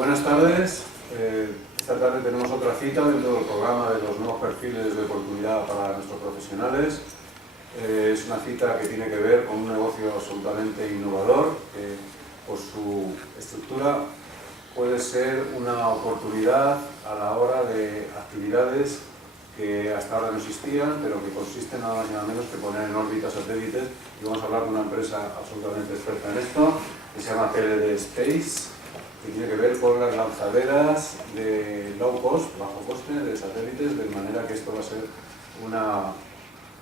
Buenas tardes. Esta tarde tenemos otra cita dentro del programa de los nuevos perfiles de oportunidad para nuestros profesionales. Es una cita que tiene que ver con un negocio absolutamente innovador que por su estructura puede ser una oportunidad a la hora de actividades que hasta ahora no existían, pero que consisten nada más y nada menos que poner en órbita satélites. Y vamos a hablar con una empresa absolutamente experta en esto, que se llama PLD Space, que tiene que ver con las lanzaderas de low cost, bajo coste, de satélites, de manera que esto va a ser una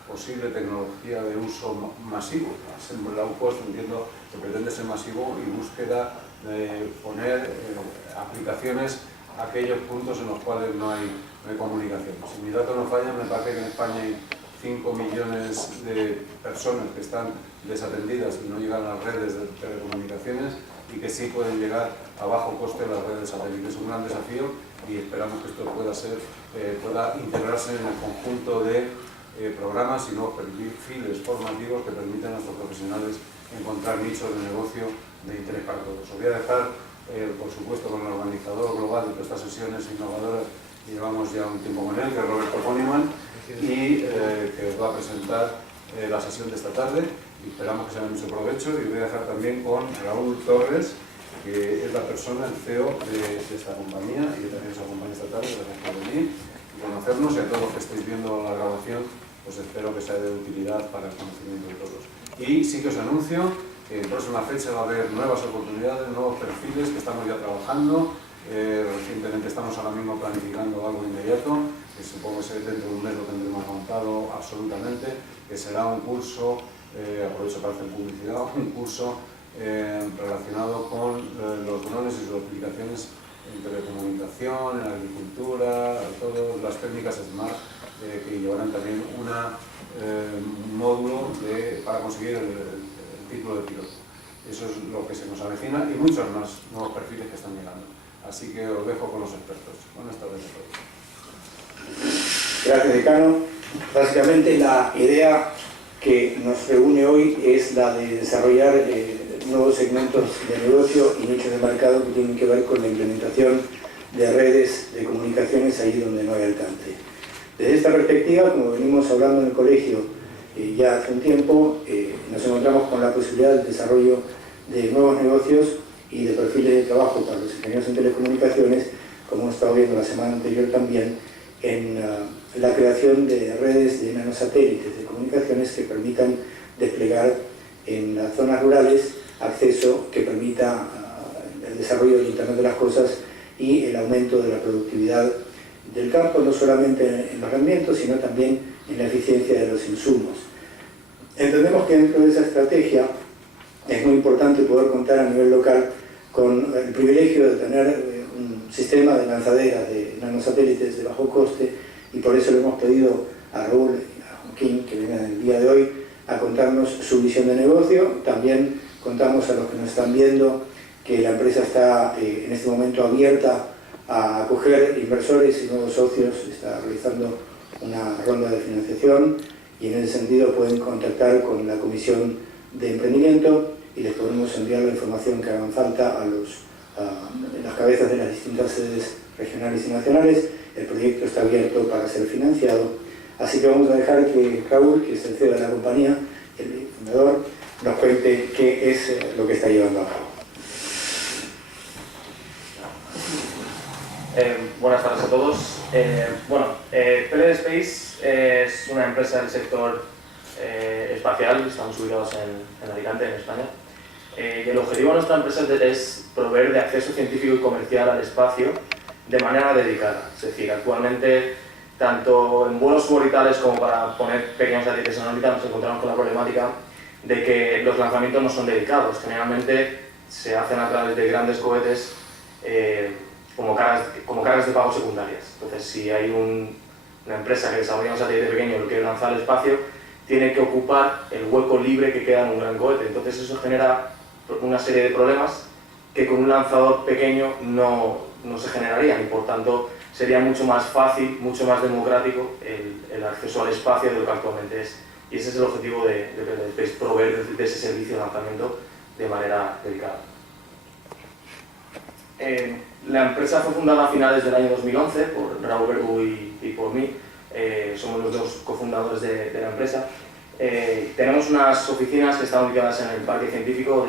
posible tecnología de uso masivo. Low cost, entiendo que pretende ser masivo y búsqueda de poner aplicaciones a aquellos puntos en los cuales no hay comunicación. Si mis datos no fallan, me parece que en España hay 5 millones de personas que están desatendidas y no llegan a las redes de telecomunicaciones y que sí pueden llegar a bajo coste las redes satélites. Es un gran desafío y esperamos que esto pueda integrarse en el conjunto de programas y nuevos perfiles formativos que permitan a nuestros profesionales encontrar nichos de negocio de interés para todos. Os voy a dejar, por supuesto, con el organizador global de todas estas sesiones innovadoras, y llevamos ya un tiempo con él, que es Roberto Ponyman, y que os va a presentar la sesión de esta tarde, y esperamos que sea de mucho provecho. Y os voy a dejar también con Raúl Torres, que es la persona, el CEO de esta compañía, y que también nos acompaña esta tarde. Gracias por venir y conocernos, y a todos los que estáis viendo la grabación, pues espero que sea de utilidad para el conocimiento de todos. Y sí que os anuncio que en próxima fecha va a haber nuevas oportunidades, nuevos perfiles que estamos ya trabajando. Recientemente estamos ahora mismo planificando algo inmediato, que supongo que dentro de un mes lo tendremos montado absolutamente, que será un curso, aprovecho para hacer publicidad, un curso relacionado con los drones y sus aplicaciones en telecomunicación, en agricultura, todas las técnicas SMART, que llevarán también un módulo para conseguir el título de piloto. Eso es lo que se nos avecina y muchos más nuevos perfiles que están llegando. Así que os dejo con los expertos. Buenas tardes a todos. Gracias, decano. Básicamente la idea que nos reúne hoy es la de desarrollar nuevos segmentos de negocio y nichos de mercado que tienen que ver con la implementación de redes de comunicaciones ahí donde no hay alcance. Desde esta perspectiva, como venimos hablando en el colegio ya hace un tiempo, nos encontramos con la posibilidad del desarrollo de nuevos negocios y de perfiles de trabajo para los ingenieros en telecomunicaciones, como hemos estado viendo la semana anterior también, en la creación de redes de nanosatélites de comunicaciones que permitan desplegar en las zonas rurales acceso que permita el desarrollo del Internet de las Cosas y el aumento de la productividad del campo, no solamente en los rendimientos, sino también en la eficiencia de los insumos. Entendemos que dentro de esa estrategia es muy importante poder contar a nivel local con el privilegio de tener un sistema de lanzaderas de nanosatélites de bajo coste, y por eso le hemos pedido a Raúl y a Joaquín, que vienen el día de hoy, a contarnos su visión de negocio. También contamos a los que nos están viendo que la empresa está en este momento abierta a acoger inversores y nuevos socios, está realizando una ronda de financiación, y en ese sentido pueden contactar con la Comisión de Emprendimiento y les podremos enviar la información que hagan falta a las cabezas de las distintas sedes regionales y nacionales. El proyecto está abierto para ser financiado, así que vamos a dejar que Raúl, que es el CEO de la compañía, el fundador, nos cuente qué es lo que está llevando a cabo. Buenas tardes a todos. PLD Space es una empresa del sector espacial. Estamos ubicados en Alicante, en España. Y el objetivo de nuestra empresa es proveer de acceso científico y comercial al espacio de manera dedicada. Es decir, actualmente, tanto en vuelos suborbitales como para poner pequeños satélites en órbita, nos encontramos con la problemática de que los lanzamientos no son dedicados. Generalmente se hacen a través de grandes cohetes como cargas de pago secundarias. Entonces, si hay una empresa que desarrolla un satélite pequeño y lo quiere lanzar al espacio, tiene que ocupar el hueco libre que queda en un gran cohete. Entonces, eso genera una serie de problemas que con un lanzador pequeño no se generarían, y por tanto sería mucho más fácil, mucho más democrático el acceso al espacio de lo que actualmente es. Y ese es el objetivo de PLD Space, proveer de ese servicio de lanzamiento de manera dedicada. La empresa fue fundada a finales del año 2011 por Raúl Verdú y por mí. Somos los dos cofundadores de la empresa. Tenemos unas oficinas que están ubicadas en el Parque Científico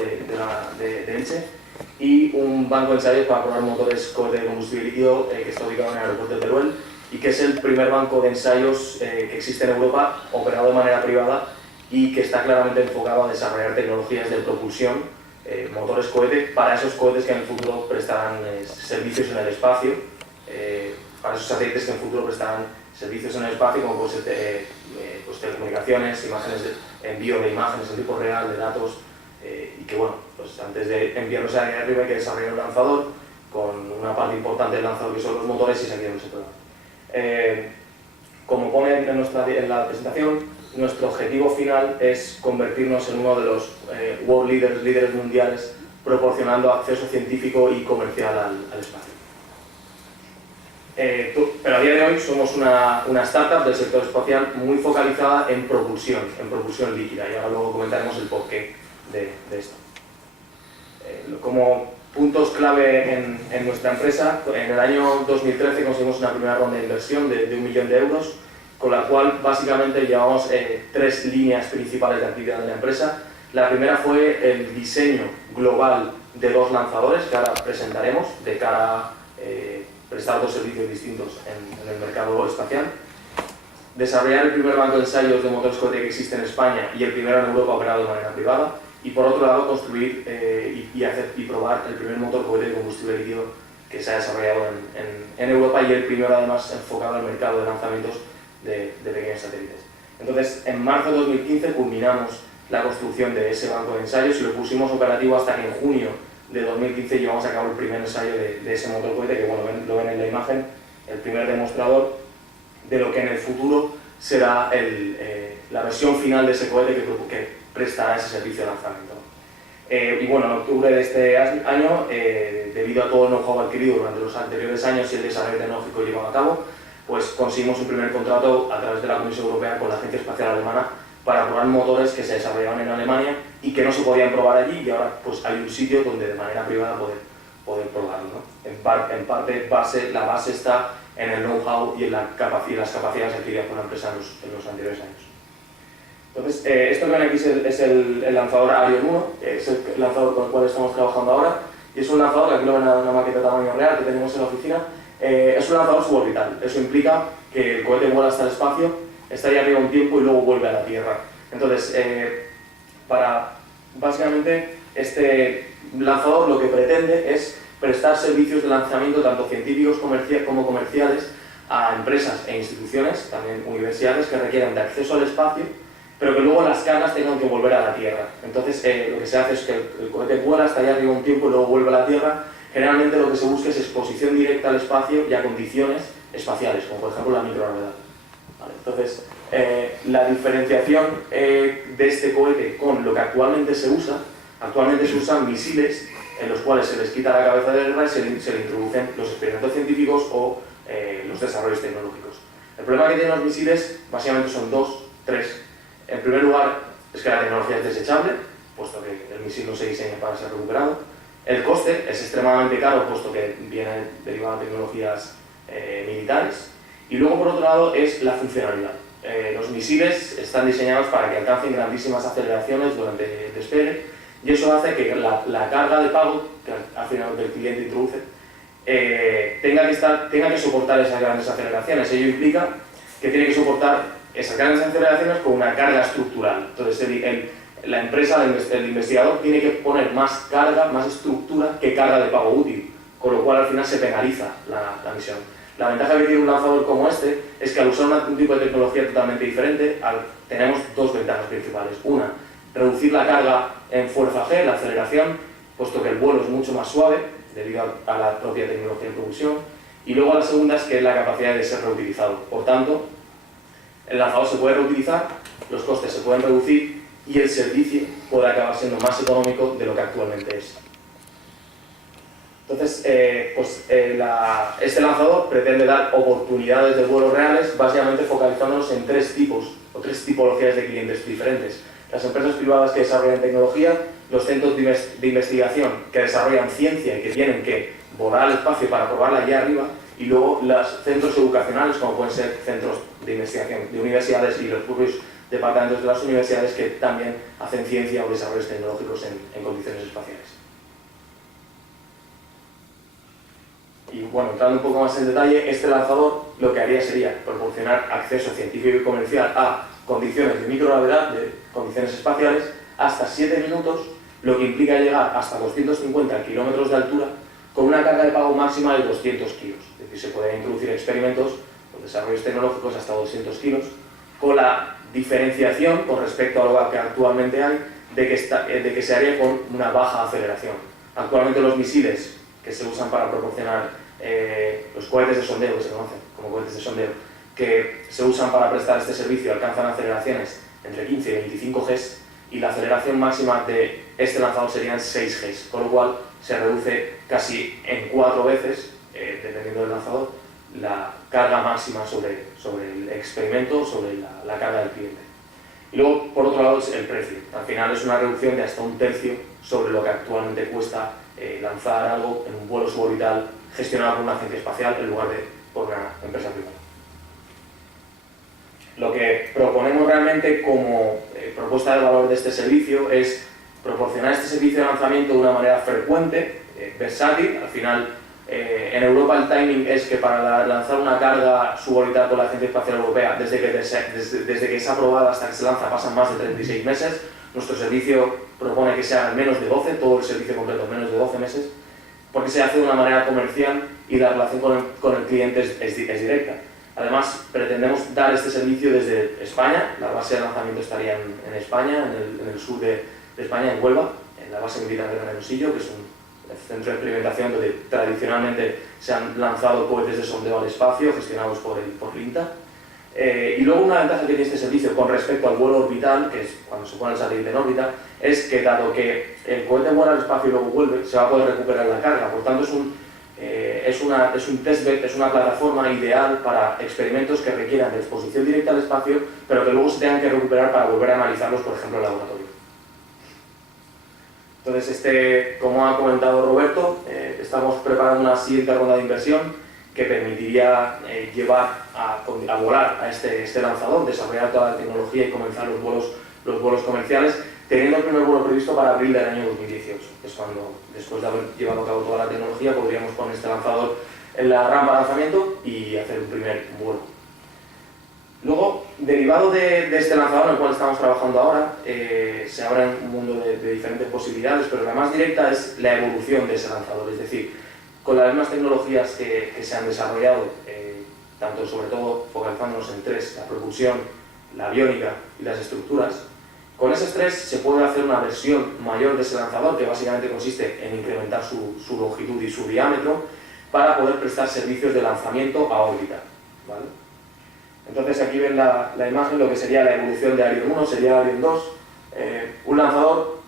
de Elche y un banco de ensayos para probar motores cohete de combustible líquido que está ubicado en el aeropuerto de Teruel y que es el primer banco de ensayos que existe en Europa, operado de manera privada y que está claramente enfocado a desarrollar tecnologías de propulsión, motores cohete, para esos cohetes que en el futuro prestarán servicios en el espacio, para esos satélites que en el futuro prestarán servicios en el espacio, como puede ser pues telecomunicaciones, envío de imágenes en tiempo real, de datos, y que bueno, pues antes de enviarlos ahí arriba hay que desarrollar un lanzador con una parte importante del lanzador que son los motores y seguir ese programa. Como pone en la presentación, nuestro objetivo final es convertirnos en uno de los world leaders, líderes mundiales, proporcionando acceso científico y comercial al espacio. Pero a día de hoy somos una startup del sector espacial muy focalizada en propulsión líquida, y ahora luego comentaremos el porqué de esto. Como puntos clave en nuestra empresa, en el año 2013 conseguimos una primera ronda de inversión de 1 millón de euros, con la cual básicamente llevamos 3 líneas principales de actividad de la empresa. La primera fue el diseño global de 2 lanzadores que ahora presentaremos de cara a prestar 2 servicios distintos en el mercado espacial. Desarrollar el primer banco de ensayos de motores cohete que existe en España y el primero en Europa operado de manera privada. Y por otro lado, construir y probar el primer motor cohete de combustible líquido que se ha desarrollado en Europa y el primero además enfocado al mercado de lanzamientos de pequeños satélites. Entonces, en marzo de 2015 culminamos la construcción de ese banco de ensayos y lo pusimos operativo hasta que en junio de 2015 llevamos a cabo el primer ensayo de ese motor cohete, que bueno, lo ven en la imagen, el primer demostrador de lo que en el futuro será la versión final de ese cohete que prestará ese servicio de lanzamiento. Y bueno, en octubre de este año, debido a todo el know-how adquirido durante los anteriores años y el desarrollo tecnológico llevado a cabo, pues conseguimos un primer contrato a través de la Comisión Europea con la Agencia Espacial Alemana para probar motores que se desarrollaban en Alemania y que no se podían probar allí, y ahora pues hay un sitio donde de manera privada poder probarlo, ¿no? En parte la base está en el know-how y en las capacidades adquiridas por la empresa en los anteriores años. Entonces, esto que ven aquí es el lanzador Arion 1, que es el lanzador con el cual estamos trabajando ahora, y es un lanzador, que aquí lo ven en una maqueta de tamaño real que tenemos en la oficina. Es un lanzador suborbital. Eso implica que el cohete vuela hasta el espacio, está ahí arriba un tiempo y luego vuelve a la Tierra. Entonces, básicamente, este lanzador lo que pretende es prestar servicios de lanzamiento tanto científicos como comerciales a empresas e instituciones, también universidades, que requieran de acceso al espacio, pero que luego las cargas tengan que volver a la Tierra. Entonces, lo que se hace es que el cohete vuela hasta allá arriba un tiempo y luego vuelve a la Tierra. Generalmente lo que se busca es exposición directa al espacio y a condiciones espaciales, como por ejemplo la microgravedad. ¿Vale? Entonces, la diferenciación de este cohete con lo que actualmente se usan misiles en los cuales se les quita la cabeza de guerra y se le introducen los experimentos científicos o los desarrollos tecnológicos. El problema que tienen los misiles básicamente son 2, 3. En primer lugar, es que la tecnología es desechable, puesto que el misil no se diseña para ser recuperado. El coste es extremadamente caro, puesto que viene derivado de tecnologías militares. Y luego, por otro lado, es la funcionalidad. Los misiles están diseñados para que alcancen grandísimas aceleraciones durante el despegue, y eso hace que la carga de pago, que al final el cliente introduce, tenga que soportar esas grandes aceleraciones. Ello implica que tiene que soportar esas grandes aceleraciones con una carga estructural. Entonces, la empresa, el investigador, tiene que poner más carga, más estructura que carga de pago útil, con lo cual al final se penaliza la misión. La ventaja que tiene un lanzador como este es que al usar un tipo de tecnología totalmente diferente, tenemos 2 ventajas principales. Una, reducir la carga en fuerza G, la aceleración, puesto que el vuelo es mucho más suave debido a la propia tecnología de propulsión. Y luego la segunda es que es la capacidad de ser reutilizado. Por tanto, el lanzador se puede reutilizar, los costes se pueden reducir y el servicio puede acabar siendo más económico de lo que actualmente es. Entonces, este lanzador pretende dar oportunidades de vuelo reales, básicamente focalizándonos en 3 tipos o 3 tipologías de clientes diferentes. Las empresas privadas que desarrollan tecnología, los centros de investigación que desarrollan ciencia y que tienen que volar al espacio para probarla allá arriba, y luego los centros educacionales, como pueden ser centros de investigación de universidades y los propios departamentos de las universidades que también hacen ciencia o desarrollos tecnológicos en condiciones espaciales. Y bueno, entrando un poco más en detalle, este lanzador lo que haría sería proporcionar acceso científico y comercial a condiciones de microgravedad, de condiciones espaciales, hasta 7 minutos, lo que implica llegar hasta 250 kilómetros de altura con una carga de pago máxima de 200 kilos. Es decir, se pueden introducir experimentos con desarrollos tecnológicos hasta 200 kilos, con la diferenciación con respecto a lo que actualmente hay, de que se haría con una baja aceleración. Actualmente los misiles que se usan para proporcionar los cohetes de sondeo, que se conocen como cohetes de sondeo, que se usan para prestar este servicio, alcanzan aceleraciones entre 15 y 25 Gs, y la aceleración máxima de este lanzador serían 6 Gs, con lo cual se reduce casi en 4 veces, dependiendo del lanzador, la carga máxima sobre el experimento, sobre la carga del cliente. Y luego, por otro lado, es el precio. Al final es una reducción de hasta 1/3 sobre lo que actualmente cuesta lanzar algo en un vuelo suborbital gestionado por una agencia espacial en lugar de por una empresa privada. Lo que proponemos realmente como propuesta de valor de este servicio es proporcionar este servicio de lanzamiento de una manera frecuente, versátil. Al final, en Europa el timing es que para lanzar una carga suborbital con la Agencia Espacial Europea, desde que es aprobada hasta que se lanza, pasan más de 36 meses. Nuestro servicio propone que sea en menos de 12, todo el servicio completo en menos de 12 meses, porque se hace de una manera comercial y la relación con el cliente es directa. Además, pretendemos dar este servicio desde España. La base de lanzamiento estaría en España, en el sur de España, en Huelva, en la base militar de Hermosillo, que es un centro de experimentación donde tradicionalmente se han lanzado cohetes de sondeo al espacio gestionados por el INTA. Y luego una ventaja que tiene este servicio con respecto al vuelo orbital, que es cuando se pone el satélite en órbita, es que dado que el cohete vuela al espacio y luego vuelve, se va a poder recuperar la carga. Por tanto, es un testbed, es una plataforma ideal para experimentos que requieran de exposición directa al espacio, pero que luego se tengan que recuperar para volver a analizarlos, por ejemplo, en laboratorio. Entonces, como ha comentado Roberto, estamos preparando una siguiente ronda de inversión que permitiría llevar a volar a este lanzador, desarrollar toda la tecnología y comenzar los vuelos comerciales, teniendo el primer vuelo previsto para abril del año 2018. Es cuando, después de haber llevado a cabo toda la tecnología, podríamos poner este lanzador en la rampa de lanzamiento y hacer un primer vuelo. Luego, derivado de este lanzador en el cual estamos trabajando ahora, se abre un mundo de diferentes posibilidades, pero la más directa es la evolución de ese lanzador, es decir, con las mismas tecnologías que se han desarrollado, tanto sobre todo focalizándonos en 3, la propulsión, la aviónica y las estructuras. Con esos 3 se puede hacer una versión mayor de ese lanzador, que básicamente consiste en incrementar su longitud y su diámetro para poder prestar servicios de lanzamiento a órbita, ¿vale? Entonces aquí ven la imagen, lo que sería la evolución de Arion 1, sería Arion 2, un lanzador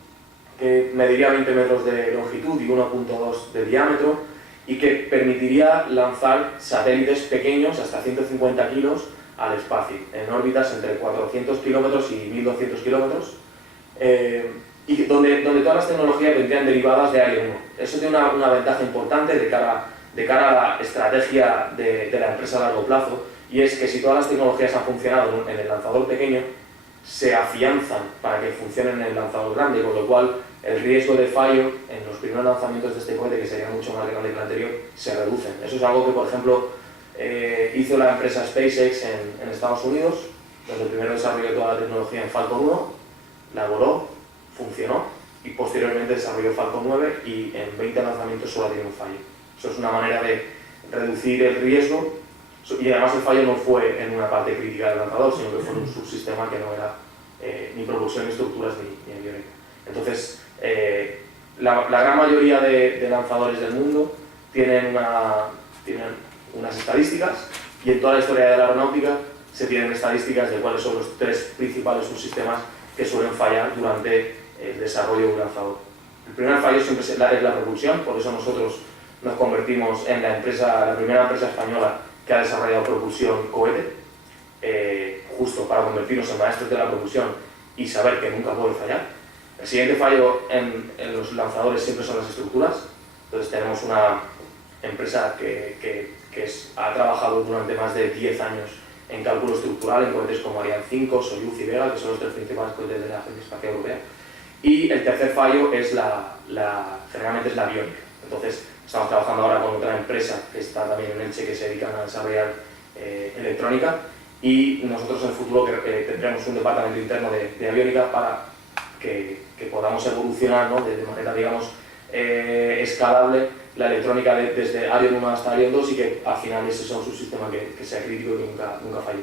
que mediría 20 metros de longitud y 1,2 de diámetro, y que permitiría lanzar satélites pequeños hasta 150 kilos al espacio, en órbitas entre 400 kilómetros y 1200 kilómetros, y donde todas las tecnologías vendrían derivadas de Arion 1. Eso tiene una ventaja importante de cara a la estrategia de la empresa a largo plazo, y es que si todas las tecnologías han funcionado en el lanzador pequeño, se afianzan para que funcionen en el lanzador grande, con lo cual el riesgo de fallo en los primeros lanzamientos de este cohete, que sería mucho más grande que el anterior, se reducen. Eso es algo que, por ejemplo, hizo la empresa SpaceX en Estados Unidos, donde primero desarrolló toda la tecnología en Falcon 1, la voló, funcionó, y posteriormente desarrolló Falcon 9 y en 20 lanzamientos solo ha tenido un fallo. Eso es una manera de reducir el riesgo, y además el fallo no fue en una parte crítica del lanzador, sino que fue en un subsistema que no era ni propulsión, ni estructuras, ni aviónica. Entonces, la gran mayoría de lanzadores del mundo tienen unas estadísticas, y en toda la historia de la aeronáutica se tienen estadísticas de cuáles son los 3 principales subsistemas que suelen fallar durante el desarrollo de un lanzador. El primer fallo siempre es la propulsión, por eso nosotros nos convertimos en la primera empresa española que ha desarrollado propulsión cohete, justo para convertirnos en maestros de la propulsión y saber que nunca puede fallar. El siguiente fallo en los lanzadores siempre son las estructuras. Entonces tenemos empresa que ha trabajado durante más de 10 años en cálculo estructural en cohetes como Ariane 5, Soyuz y Vega, que son los 3 principales cohetes de la Agencia Espacial Europea. Y el tercer fallo es generalmente es la aviónica. Entonces, estamos trabajando ahora con otra empresa que está también en Elche, que se dedican a desarrollar electrónica, y nosotros en el futuro tendremos un departamento interno de aviónica para que podamos evolucionar, ¿no?, de manera, digamos, escalable la electrónica desde Ariane 1 hasta Ariane 2 y que al final ese sea un subsistema que sea crítico y que nunca falle.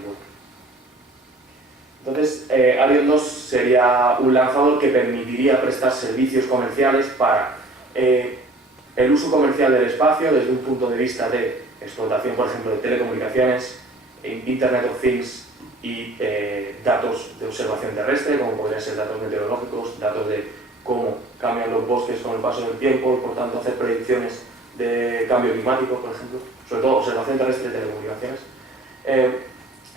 Entonces, Ariane 2 sería un lanzador que permitiría prestar servicios comerciales para el uso comercial del espacio desde un punto de vista de explotación, por ejemplo, de telecomunicaciones, Internet of Things y datos de observación terrestre, como podrían ser datos meteorológicos, datos de cómo cambian los bosques con el paso del tiempo y por tanto hacer predicciones de cambio climático, por ejemplo, sobre todo observación terrestre y telecomunicaciones,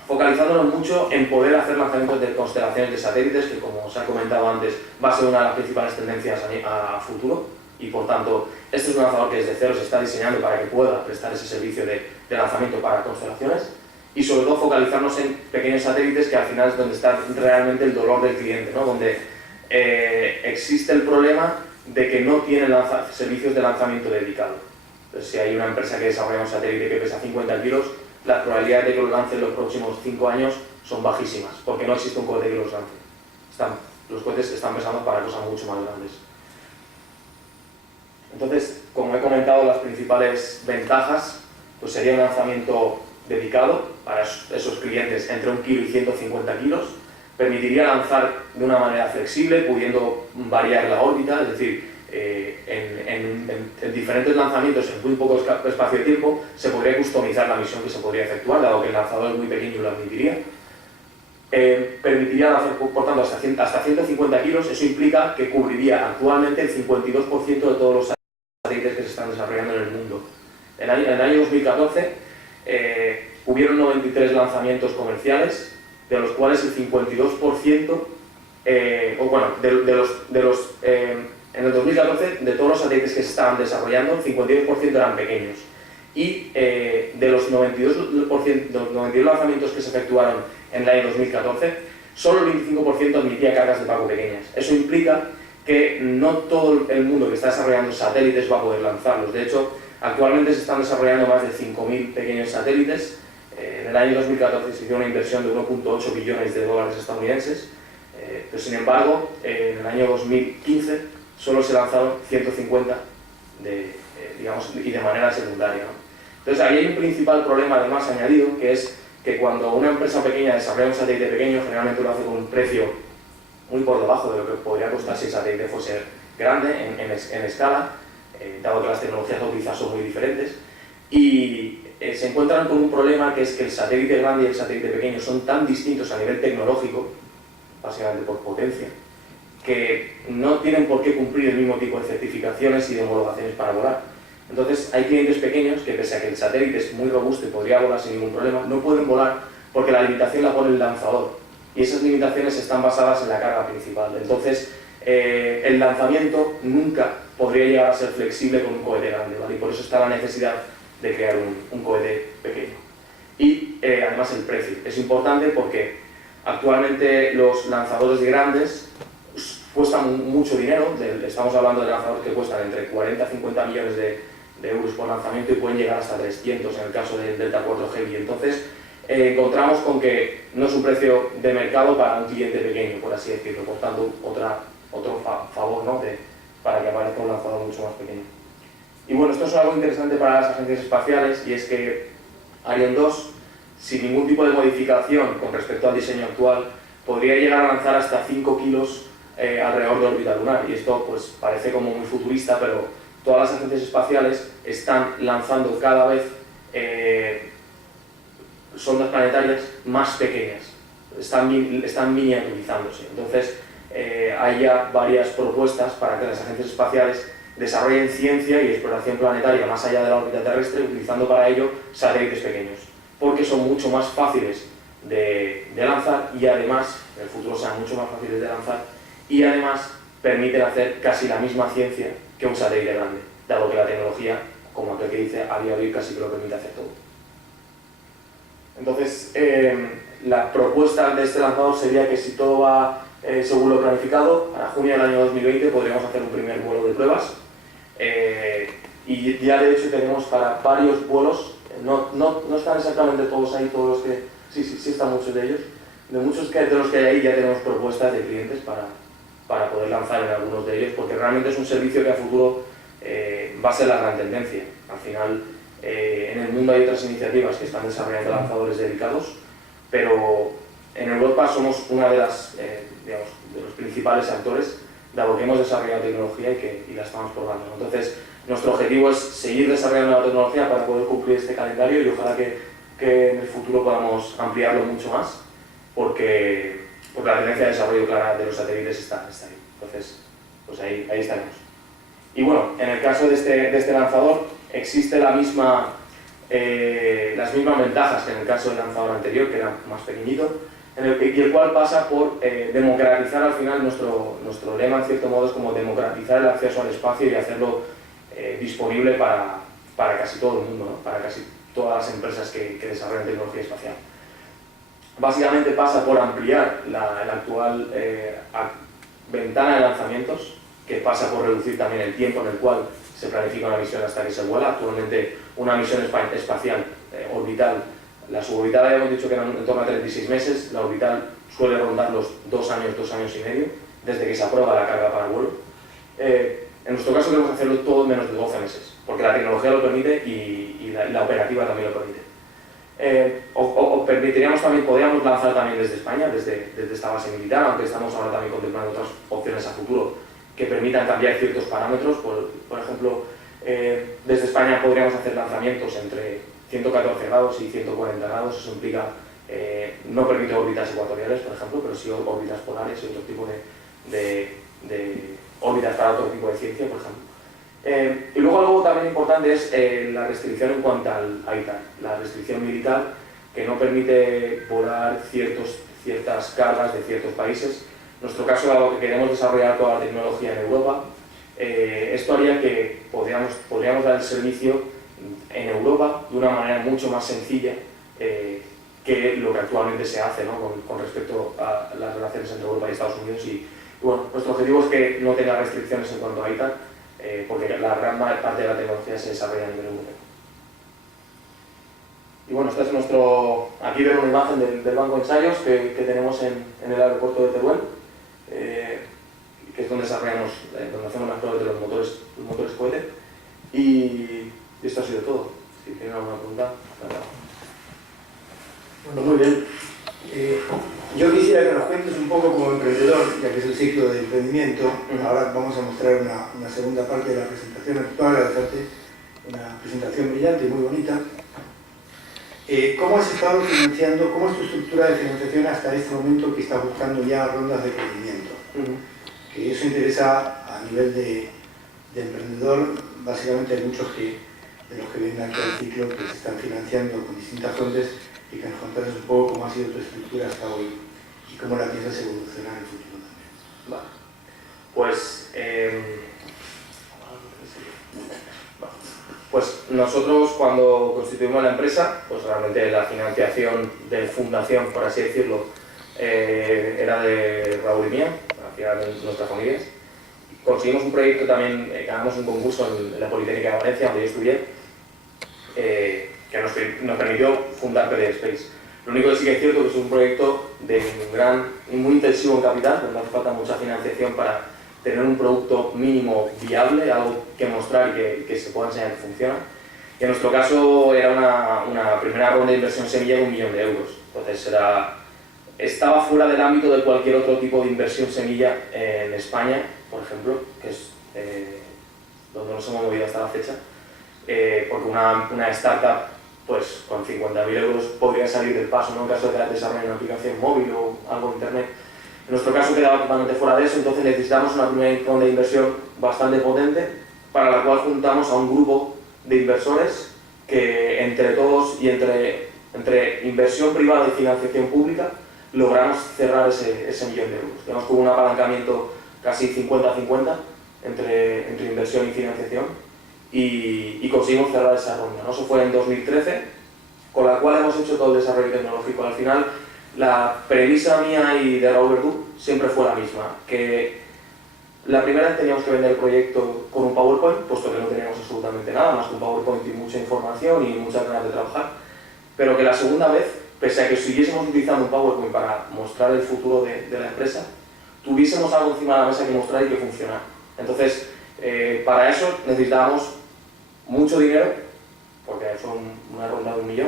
focalizándonos mucho en poder hacer lanzamientos de constelaciones de satélites, que como os he comentado antes va a ser una de las principales tendencias a futuro, y por tanto este es un lanzador que desde cero se está diseñando para que pueda prestar ese servicio de lanzamiento para constelaciones, y sobre todo focalizarnos en pequeños satélites, que al final es donde está realmente el dolor del cliente, ¿no?, donde existe el problema de que no tiene servicios de lanzamiento dedicado. Entonces, si hay una empresa que desarrolla un satélite que pesa 50 kilos, las probabilidades de que lo lance en los próximos 5 años son bajísimas, porque no existe un cohete que los lance. Los cohetes están pensando para cosas mucho más grandes. Entonces, como he comentado, las principales ventajas pues sería un lanzamiento dedicado para esos clientes entre 1 kilo y 150 kilos, permitiría lanzar de una manera flexible, pudiendo variar la órbita, es decir, en diferentes lanzamientos en muy poco espacio de tiempo se podría customizar la misión que se podría efectuar, dado que el lanzador es muy pequeño y lo admitiría. Permitiría lanzar, por tanto, hasta 150 kilos, eso implica que cubriría actualmente el 52% de todos los satélites que se están desarrollando en el mundo. En el año 2014 hubieron 93 lanzamientos comerciales, de los cuales el 52%, en el 2014, de todos los satélites que se estaban desarrollando, el 52% eran pequeños. Y de los 92 lanzamientos que se efectuaron en el año 2014, solo el 25% admitía cargas de pago pequeñas. Eso implica que no todo el mundo que está desarrollando satélites va a poder lanzarlos. De hecho, actualmente se están desarrollando más de 5.000 pequeños satélites. En el año 2014 se hizo una inversión de 1,8 billones de dólares estadounidenses, pero sin embargo, en el año 2015 solo se lanzaron 150 y de manera secundaria, ¿no? Entonces ahí hay un principal problema además añadido, que es que cuando una empresa pequeña desarrolla un satélite pequeño, generalmente lo hace con un precio muy por debajo de lo que podría costar si el satélite fuese grande en escala, dado que las tecnologías a utilizar son muy diferentes, y se encuentran con un problema, que es que el satélite grande y el satélite pequeño son tan distintos a nivel tecnológico, básicamente por potencia, que no tienen por qué cumplir el mismo tipo de certificaciones y de homologaciones para volar. Entonces hay clientes pequeños que, pese a que el satélite es muy robusto y podría volar sin ningún problema, no pueden volar porque la limitación la pone el lanzador, y esas limitaciones están basadas en la carga principal. Entonces el lanzamiento nunca podría llegar a ser flexible con un cohete grande, ¿vale? Y por eso está la necesidad de crear un cohete pequeño. Y además el precio es importante, porque actualmente los lanzadores grandes cuestan mucho dinero. Estamos hablando de lanzadores que cuestan entre 40 y 50 millones de euros por lanzamiento y pueden llegar hasta 300 en el caso del Delta IV Heavy. Entonces encontramos con que no es un precio de mercado para un cliente pequeño, por así decirlo, por tanto otro favor, ¿no?, para que aparezca un lanzador mucho más pequeño. Y bueno, esto es algo interesante para las agencias espaciales, y es que Ariane 2, sin ningún tipo de modificación con respecto al diseño actual, podría llegar a lanzar hasta 5 kilos alrededor de órbita lunar, y esto pues parece como muy futurista, pero todas las agencias espaciales están lanzando cada vez sondas planetarias más pequeñas, están miniaturizándose. Entonces hay ya varias propuestas para que las agencias espaciales desarrollen ciencia y exploración planetaria más allá de la órbita terrestre, utilizando para ello satélites pequeños, porque son mucho más fáciles de lanzar, y además, en el futuro serán mucho más fáciles de lanzar, y además permiten hacer casi la misma ciencia que un satélite grande, dado que la tecnología como aquel que dice a día de hoy casi que lo permite hacer todo. Entonces, la propuesta de este lanzador sería que si todo va según lo planificado, para junio del año 2020 podríamos hacer un primer vuelo de pruebas. Y ya de hecho tenemos para varios vuelos, no están exactamente todos ahí, todos los que, sí están muchos de ellos, de muchos de los que hay ahí ya tenemos propuestas de clientes para poder lanzar en algunos de ellos, porque realmente es un servicio que a futuro va a ser la gran tendencia. Al final, en el mundo hay otras iniciativas que están desarrollando lanzadores dedicados, pero en Europa somos una de las, digamos, de los principales actores, dado que hemos desarrollado tecnología y la estamos probando. Entonces, nuestro objetivo es seguir desarrollando la tecnología para poder cumplir este calendario y ojalá que en el futuro podamos ampliarlo mucho más, porque la tendencia de desarrollo clara de los satélites está ahí. Entonces, pues ahí estaremos. Y bueno, en el caso de este lanzador, existe las mismas ventajas que en el caso del lanzador anterior, que era más pequeñito, y el cual pasa por democratizar al final nuestro lema, en cierto modo, es como democratizar el acceso al espacio y hacerlo disponible para casi todo el mundo, ¿no? Para casi todas las empresas que desarrollan tecnología espacial. Básicamente pasa por ampliar la actual ventana de lanzamientos, que pasa por reducir también el tiempo en el cual se planifica una misión hasta que se vuela. Actualmente una misión espacial orbital, la suborbital habíamos dicho que eran en torno a 36 meses, la orbital suele rondar los 2 años y medio, desde que se aprueba la carga para el vuelo. En nuestro caso queremos hacerlo todo en menos de 12 meses, porque la tecnología lo permite y la operativa también lo permite. Permitiríamos también, podríamos lanzar también desde España, desde esta base militar, aunque estamos ahora también contemplando otras opciones a futuro que permitan cambiar ciertos parámetros. Por ejemplo, desde España podríamos hacer lanzamientos entre 114 grados y 140 grados, eso implica, no permite órbitas ecuatoriales, por ejemplo, pero sí órbitas polares y otro tipo de órbitas para otro tipo de ciencia, por ejemplo. Y luego algo también importante es la restricción en cuanto al ITAR, la restricción militar que no permite volar ciertas cargas de ciertos países. En nuestro caso, dado que queremos desarrollar toda la tecnología en Europa, esto haría que podríamos dar el servicio en Europa de una manera mucho más sencilla que lo que actualmente se hace, ¿no? con respecto a las relaciones entre Europa y Estados Unidos. Y bueno, nuestro objetivo es que no tenga restricciones en cuanto a ITAR, porque la gran parte de la tecnología se desarrolla a nivel europeo. Y bueno, este es aquí vemos una imagen del banco de ensayos que tenemos en el aeropuerto de Teruel, que es donde desarrollamos, donde hacemos las pruebas de los motores cohete. Y esto ha sido todo. Si tienen alguna pregunta, bueno, muy bien. Yo quisiera que nos cuentes un poco como emprendedor, ya que es el ciclo de emprendimiento. Ahora vamos a mostrar una segunda parte de la presentación actual, una presentación brillante y muy bonita. ¿Cómo has estado financiando, cómo es tu estructura de financiación hasta este momento que estás buscando ya rondas de crecimiento? Que eso interesa a nivel de emprendedor. Básicamente hay muchos de los que vienen aquí al ciclo que se están financiando con distintas fuentes, y que nos contases un poco cómo ha sido tu estructura hasta hoy y cómo la piensas evolucionar en el futuro también. Vale. Pues nosotros cuando constituimos la empresa, pues realmente la financiación de fundación, por así decirlo, era de Raúl y mía, al final de nuestras familias. Conseguimos un proyecto también, ganamos un concurso en la Politécnica de Valencia, donde yo estudié, que nos permitió fundar PLD Space. Lo único que sí que es cierto que es un proyecto muy intensivo en capital, donde hace falta mucha financiación para tener un producto mínimo viable, algo que mostrar y que se pueda enseñar que funciona. Y en nuestro caso era una primera ronda de inversión semilla de 1 millón de euros. Entonces estaba fuera del ámbito de cualquier otro tipo de inversión semilla en España, por ejemplo, que es donde nos hemos movido hasta la fecha, porque una startup pues, con 50.000 euros podría salir del paso, ¿no? En caso de desarrollar una aplicación móvil o algo en internet. En nuestro caso quedaba totalmente fuera de eso, entonces necesitamos una primera ronda de inversión bastante potente, para la cual juntamos a un grupo de inversores que entre todos y entre inversión privada y financiación pública logramos cerrar ese millón de euros. Digamos que hubo un apalancamiento casi 50-50 entre inversión y financiación, y conseguimos cerrar esa ronda, ¿no? Eso fue en 2013, con la cual hemos hecho todo el desarrollo tecnológico. Al final, la premisa mía y de Raúl Verdú siempre fue la misma, que la primera vez teníamos que vender el proyecto con un PowerPoint, puesto que no teníamos absolutamente nada, más que un PowerPoint y mucha información y muchas ganas de trabajar, pero que la segunda vez, pese a que siguiésemos utilizando un PowerPoint para mostrar el futuro de la empresa, tuviésemos algo encima de la mesa que mostrar y que funcionara. Entonces, para eso necesitábamos mucho dinero, porque fue una ronda de 1 millón,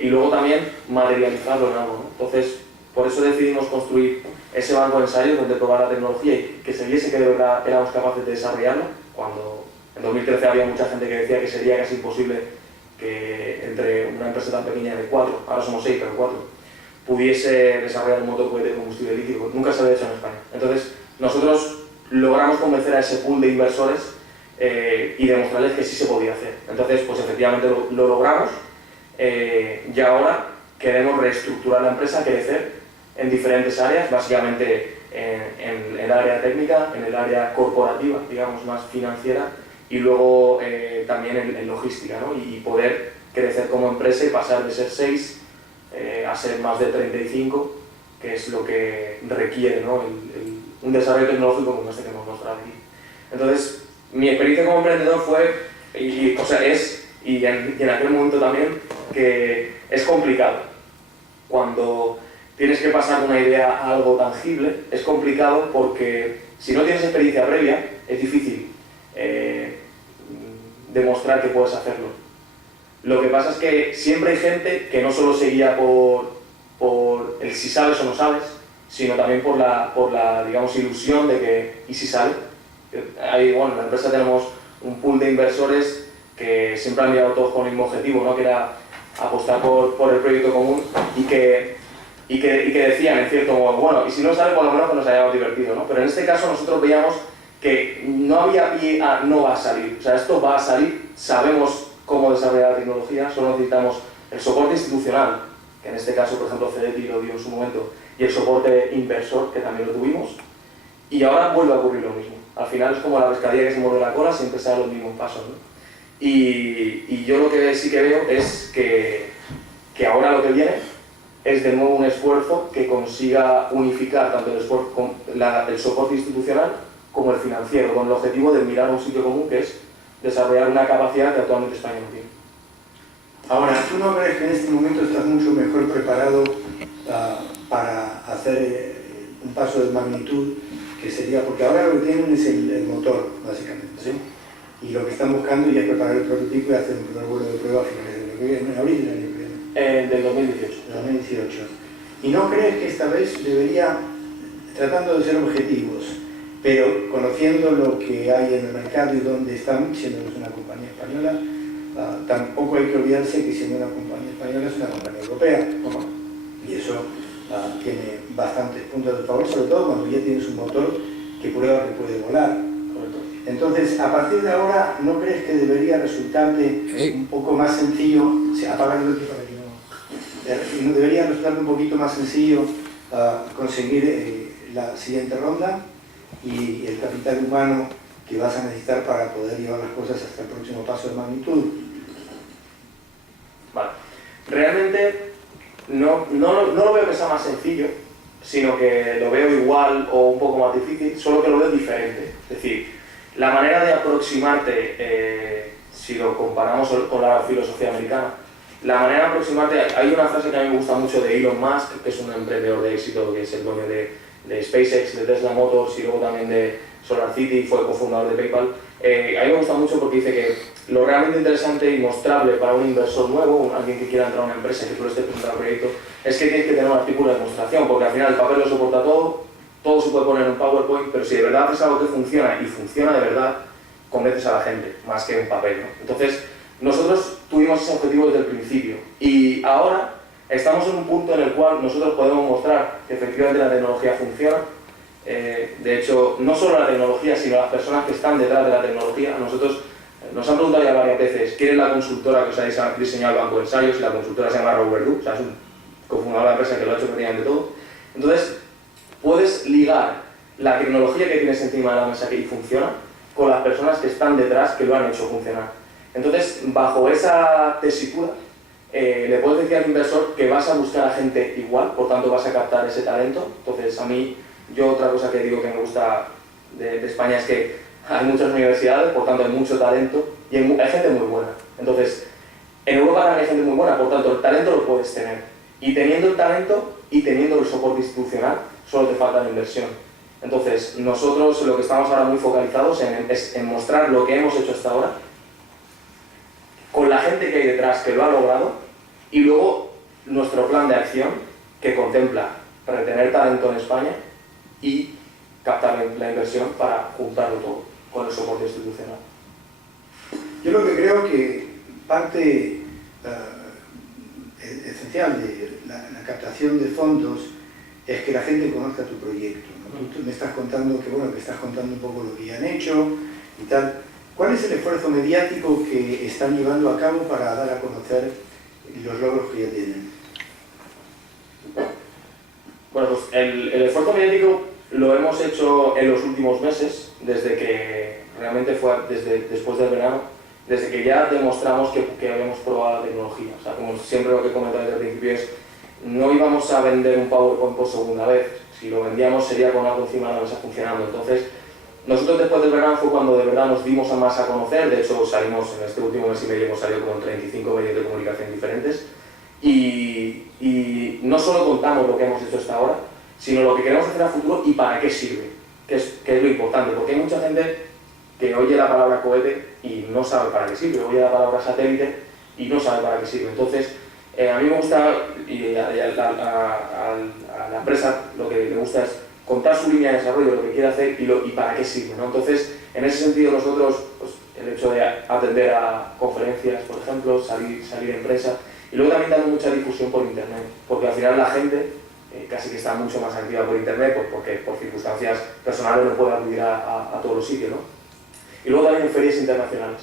y luego también materializarlo en algo, ¿no? Entonces, por eso decidimos construir ese banco de ensayos donde probar la tecnología y que se viese que de verdad éramos capaces de desarrollarlo, cuando en 2013 había mucha gente que decía que sería casi imposible que entre una empresa tan pequeña de 4, ahora somos 6, pero 4, pudiese desarrollar un motor de combustible líquido. Nunca se había hecho en España. Entonces, nosotros logramos convencer a ese pool de inversores y demostrarles que sí se podía hacer. Entonces, pues efectivamente lo logramos y ahora queremos reestructurar la empresa, crecer en diferentes áreas, básicamente en el área técnica, en el área corporativa, digamos, más financiera, y luego también en logística, ¿no? Y poder crecer como empresa y pasar de ser 6 a ser más de 35, que es lo que requiere, ¿no? Un desarrollo tecnológico como este que hemos mostrado aquí. Entonces, mi experiencia como emprendedor fue, y en aquel momento también, que es complicado. Cuando tienes que pasar de una idea a algo tangible, es complicado porque si no tienes experiencia previa, es difícil demostrar que puedes hacerlo. Lo que pasa es que siempre hay gente que no solo se guía por el si sabes o no sabes, sino también por la digamos, ilusión de que ¿y si sale? Bueno, en la empresa tenemos un pool de inversores que siempre han mirado todos con el mismo objetivo, ¿no? Que era apostar por el proyecto común y que decían en cierto modo, bueno, y si no sale, por lo menos que nos hayamos divertido, ¿no? Pero en este caso nosotros veíamos que no había pie a no va a salir, o sea, esto va a salir, sabemos cómo desarrollar la tecnología, solo necesitamos el soporte institucional, que en este caso, por ejemplo, CDTI lo dio en su momento, y el soporte inversor, que también lo tuvimos, y ahora vuelve a ocurrir lo mismo. Al final es como la pescadilla que se muerde la cola, siempre se dan los mismos pasos, ¿no? Y yo lo que sí que veo es que ahora lo que viene es de nuevo un esfuerzo que consiga unificar tanto el soporte institucional como el financiero, con el objetivo de mirar a un sitio común que es desarrollar una capacidad que actualmente España no tiene. Ahora, ¿tú no crees que en este momento estás mucho mejor preparado para hacer un paso de magnitud que sería, porque ahora lo que tienen es el motor, básicamente, ¿sí? Y lo que están buscando ya es preparar el prototipo y hacer un primer vuelo de prueba a finales del año que viene, en abril del año que viene. Del 2018. 2018. ¿Y no crees que esta vez debería, tratando de ser objetivos, pero conociendo lo que hay en el mercado y dónde están, siendo que es una compañía española, tampoco hay que olvidarse que siendo una compañía española es una compañía europea? Y eso tiene bastantes puntos de favor, sobre todo cuando ya tienes un motor que prueba que puede volar. Entonces, a partir de ahora, ¿no crees que debería resultarte un poco más sencillo? Se apaga el para que no. ¿Debería resultarte un poquito más sencillo conseguir la siguiente ronda y el capital humano que vas a necesitar para poder llevar las cosas hasta el próximo paso de magnitud? Vale. Realmente no lo veo que sea más sencillo, sino que lo veo igual o un poco más difícil, solo que lo veo diferente. Es decir, la manera de aproximarte, si lo comparamos con la filosofía americana, la manera de aproximarte, hay una frase que a mí me gusta mucho de Elon Musk, que es un emprendedor de éxito, que es el dueño de SpaceX, de Tesla Motors y luego también de SolarCity, fue cofundador de PayPal. A mí me gusta mucho porque dice que lo realmente interesante y mostrable para un inversor nuevo, alguien que quiera entrar a una empresa y que tú le estés presentando un proyecto, es que tienes que tener un artículo de demostración, porque al final el papel lo soporta todo se puede poner en un PowerPoint, pero si de verdad haces algo que funciona y funciona de verdad, convences a la gente, más que un papel, ¿no? Entonces, nosotros tuvimos ese objetivo desde el principio y ahora estamos en un punto en el cual nosotros podemos mostrar que efectivamente la tecnología funciona. De hecho, no solo la tecnología, sino las personas que están detrás de la tecnología. Nosotros nos han preguntado ya varias veces quién es la consultora que os ha diseñado el banco de ensayos, y la consultora se llama Raúl Verdú, o sea, es un cofundador de la empresa que lo ha hecho prácticamente todo. Entonces, puedes ligar la tecnología que tienes encima de la mesa que funciona con las personas que están detrás que lo han hecho funcionar. Entonces, bajo esa tesitura, le puedes decir al inversor que vas a buscar a gente igual, por tanto vas a captar ese talento. Entonces, a mí, yo otra cosa que digo que me gusta de España es que hay muchas universidades, por tanto hay mucho talento y hay gente muy buena. Entonces, en Europa también hay gente muy buena, por tanto el talento lo puedes tener. Y teniendo el talento y teniendo el soporte institucional, solo te falta la inversión. Entonces, nosotros lo que estamos ahora muy focalizados es en mostrar lo que hemos hecho hasta ahora, con la gente que hay detrás que lo ha logrado, y luego nuestro plan de acción que contempla retener talento en España y captar la inversión para juntarlo todo con el soporte institucional. Yo lo que creo que parte esencial de la captación de fondos es que la gente conozca tu proyecto, ¿no? Tú me estás contando que, bueno, que estás contando un poco lo que ya han hecho y tal. ¿Cuál es el esfuerzo mediático que están llevando a cabo para dar a conocer los logros que ya tienen? Bueno, pues el esfuerzo mediático lo hemos hecho en los últimos meses, desde que realmente fue después del verano, desde que ya demostramos que habíamos probado la tecnología. O sea, como siempre lo que he comentado desde el principio es, no íbamos a vender un PowerPoint por segunda vez. Si lo vendíamos sería con algo encima de la mesa funcionando. Entonces, nosotros después del verano fue cuando de verdad nos dimos más a conocer. De hecho, salimos en este último mes y medio, hemos salido como en 35 medios de comunicación diferentes. Y no solo contamos lo que hemos hecho hasta ahora, sino lo que queremos hacer a futuro y para qué sirve, que es lo importante. Porque hay mucha gente que oye la palabra cohete y no sabe para qué sirve, oye la palabra satélite y no sabe para qué sirve. Entonces, a mí me gusta, y a la empresa lo que le gusta es contar su línea de desarrollo, lo que quiere hacer y para qué sirve, ¿no? Entonces, en ese sentido nosotros, pues, el hecho de atender a conferencias, por ejemplo, salir en prensa, y luego también dando mucha difusión por internet, porque al final la gente casi que está mucho más activa por internet, pues porque por circunstancias personales no puede acudir a todos los sitios, ¿no? Y luego también en ferias internacionales,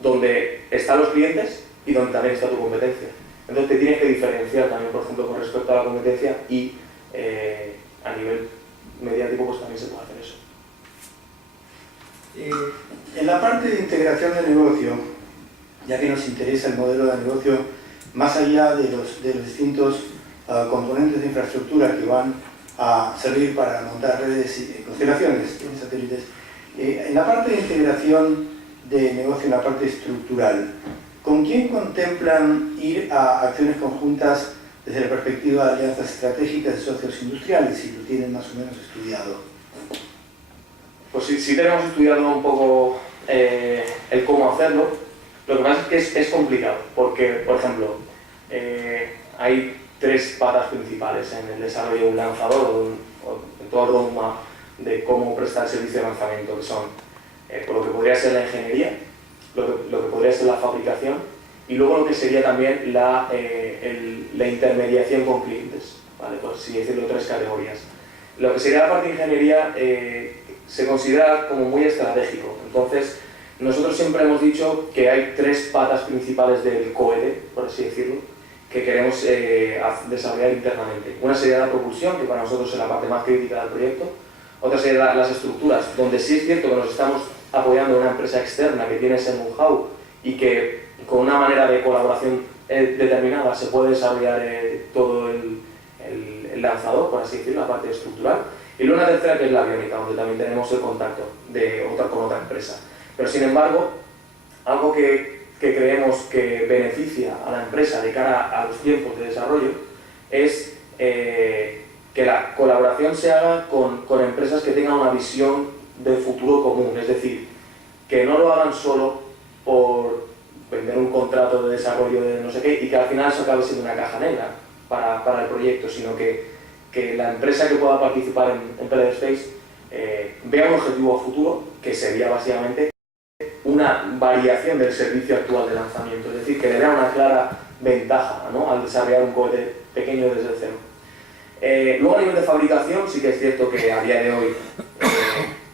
donde están los clientes y donde también está tu competencia. Entonces te tienes que diferenciar también, por ejemplo, con respecto a la competencia y a nivel mediático pues también se puede hacer eso. En la parte de integración de negocio, ya que nos interesa el modelo de negocio, más allá de los distintos componentes de infraestructura que van a servir para montar redes y constelaciones de satélites, en la parte de integración de negocio, en la parte estructural, ¿con quién contemplan ir a acciones conjuntas desde la perspectiva de alianzas estratégicas de socios industriales, si lo tienen más o menos estudiado? Pues sí tenemos estudiado un poco el cómo hacerlo. Lo que pasa es que es complicado, porque, por ejemplo, hay tres patas principales en el desarrollo de un lanzador o en todo el roadmap de cómo prestar servicio de lanzamiento, que son por lo que podría ser la ingeniería, lo que podría ser la fabricación y luego lo que sería también la intermediación con clientes, ¿vale? Por así decirlo, tres categorías. Lo que sería la parte de ingeniería se considera como muy estratégico. Entonces, nosotros siempre hemos dicho que hay tres patas principales del cohete, por así decirlo, que queremos desarrollar internamente. Una sería la propulsión, que para nosotros es la parte más crítica del proyecto. Otra sería las estructuras, donde sí es cierto que nos estamos apoyando en una empresa externa que tiene ese know-how y que con una manera de colaboración determinada se puede desarrollar todo el lanzador, por así decirlo, la parte estructural. Y luego una tercera que es la aviónica, donde también tenemos el contacto con otra empresa. Pero sin embargo, algo que creemos que beneficia a la empresa de cara a los tiempos de desarrollo es que la colaboración se haga con empresas que tengan una visión de futuro común, es decir, que no lo hagan solo por vender un contrato de desarrollo de no sé qué y que al final eso acabe siendo una caja negra para el proyecto, sino que la empresa que pueda participar en PLD Space vea un objetivo a futuro que sería básicamente una variación del servicio actual de lanzamiento, es decir, que le vea una clara ventaja, ¿no?, al desarrollar un cohete pequeño desde cero. Luego a nivel de fabricación sí que es cierto que a día de hoy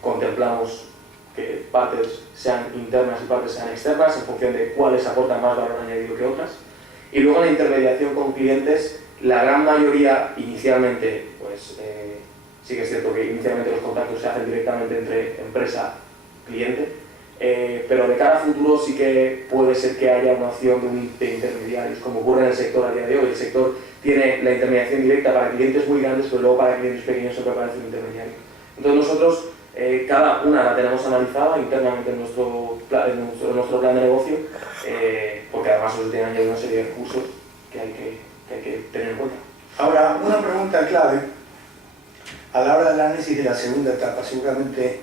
contemplamos que partes sean internas y partes sean externas en función de cuáles aportan más valor añadido que otras. Y luego en la intermediación con clientes, la gran mayoría inicialmente, pues sí que es cierto que inicialmente los contactos se hacen directamente entre empresa-cliente, pero de cara a futuro sí que puede ser que haya una opción de intermediarios, como ocurre en el sector a día de hoy. El sector tiene la intermediación directa para clientes muy grandes, pero luego para clientes pequeños siempre aparece un intermediario. Entonces nosotros, cada una la tenemos analizada internamente en nuestro plan de negocio, porque además nos tienen añadido una serie de recursos que hay que tener en cuenta. Ahora, una pregunta clave, a la hora del análisis de la segunda etapa, seguramente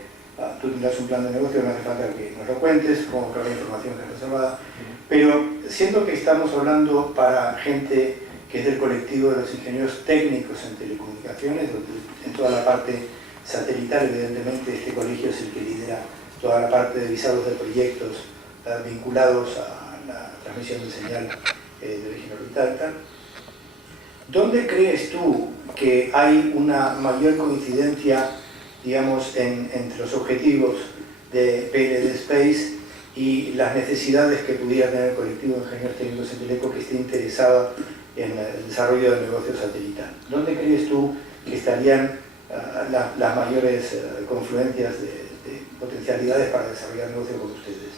tú tendrás un plan de negocio, no hace falta que nos lo cuentes, como que la información que es reservada, pero siento que estamos hablando para gente que es del colectivo de los ingenieros técnicos en telecomunicaciones, en toda la parte satelital. Evidentemente este colegio es el que lidera toda la parte de visados de proyectos vinculados a la transmisión de señal de origen orbital y tal. ¿Dónde crees tú que hay una mayor coincidencia, digamos, entre los objetivos de PLD Space y las necesidades que pudiera tener el colectivo de ingenieros técnicos en teleco que esté interesado en el desarrollo del negocio satelital? ¿Dónde crees tú que estarían las mayores confluencias de potencialidades para desarrollar negocio con ustedes?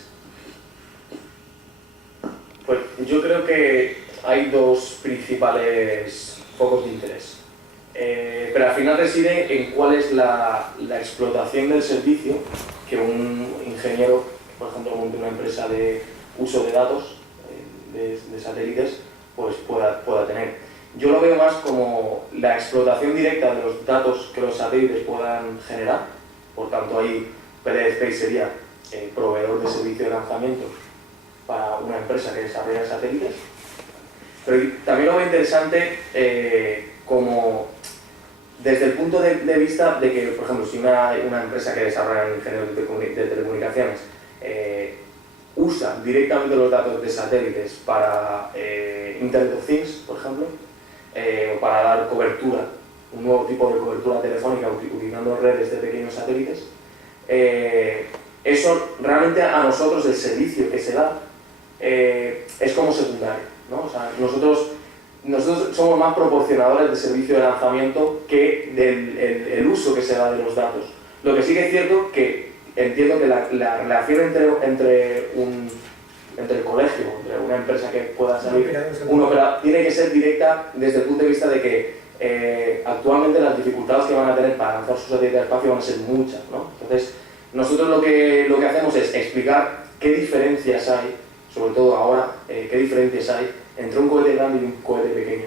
Pues yo creo que hay dos principales focos de interés, pero al final reside en cuál es la explotación del servicio que un ingeniero, por ejemplo, monte una empresa de uso de datos de satélites, pues pueda tener. Yo lo veo más como la explotación directa de los datos que los satélites puedan generar. Por tanto, ahí PLD Space sería proveedor de servicio de lanzamiento para una empresa que desarrolla satélites. Pero también lo veo interesante como desde el punto de vista de que, por ejemplo, si una empresa que desarrolla ingenieros de telecomunicaciones usa directamente los datos de satélites para Internet of Things, por ejemplo, o para dar cobertura, un nuevo tipo de cobertura telefónica utilizando redes de pequeños satélites, eso realmente a nosotros el servicio que se da es como secundario, ¿no? O sea, nosotros somos más proporcionadores de servicio de lanzamiento que del uso que se da de los datos. Lo que sí que es cierto que entiendo que la relación entre el colegio, entre una empresa que pueda salir, tiene que ser directa desde el punto de vista de que actualmente las dificultades que van a tener para lanzar sus satélites al espacio van a ser muchas, ¿no? Entonces, nosotros lo que hacemos es explicar qué diferencias hay, sobre todo ahora, qué diferencias hay entre un cohete grande y un cohete pequeño.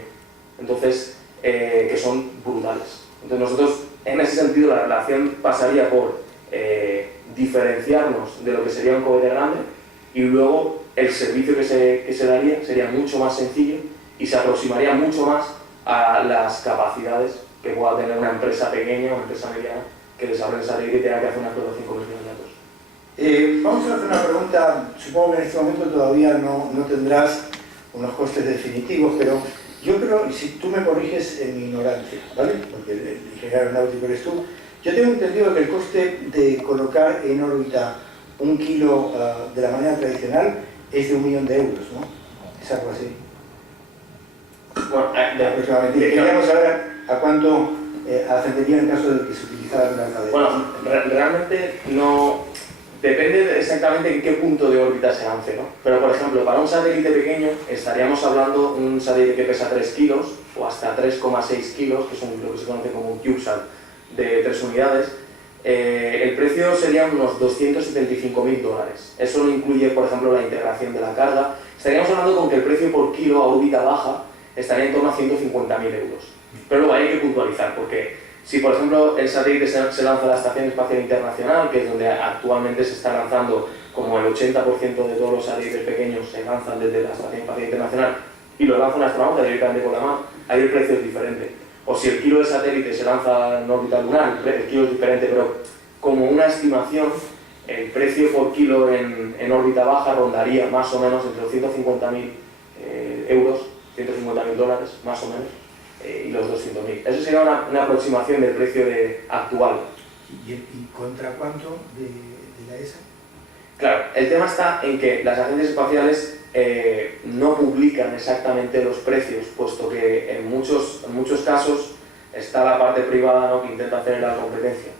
Entonces, que son brutales. Entonces, nosotros, en ese sentido, la relación pasaría por diferenciarnos de lo que sería un cohete grande, y luego el servicio que se daría sería mucho más sencillo y se aproximaría mucho más a las capacidades que pueda tener una empresa pequeña o una empresa mediana que desarrolle satélite y tenga que hacer una explotación comercial de datos. Vamos a hacer una pregunta. Supongo que en este momento todavía no tendrás unos costes definitivos, pero yo creo, y si tú me corriges en mi ignorancia, ¿vale? Porque el ingeniero aeronáutico eres tú, yo tengo entendido que el coste de colocar en órbita 1 kilo de la manera tradicional es de 1 millón de euros, ¿no? Es algo así. Bueno, aproximadamente. Queríamos saber a cuánto ascendería en caso de que se utilizara una cadena. Bueno, realmente no depende exactamente en qué punto de órbita se lance, ¿no? Pero, por ejemplo, para un satélite pequeño estaríamos hablando de un satélite que pesa 3 kilos o hasta 3,6 kilos, que es lo que se conoce como un CubeSat de 3 unidades. El precio sería unos $275.000. Eso no incluye, por ejemplo, la integración de la carga. Estaríamos hablando con que el precio por kilo a órbita baja estaría en torno a 150.000 euros. Pero luego hay que puntualizar, porque si, por ejemplo, el satélite se lanza a la Estación Espacial Internacional, que es donde actualmente se está lanzando, como el 80% de todos los satélites pequeños se lanzan desde la Estación Espacial Internacional, y lo lanza un astronauta directamente con la mano, ahí el precio es diferente. O si el kilo de satélite se lanza en órbita lunar, el kilo es diferente, pero como una estimación, el precio por kilo en órbita baja rondaría más o menos entre los 150.000 euros, $150.000 más o menos, y los 200.000. Eso sería una aproximación del precio actual. ¿Y contra cuánto de la ESA? Claro, el tema está en que las agencias espaciales no publican exactamente los precios, puesto que en muchos casos está la parte privada, ¿no?, que intenta hacer la competencia.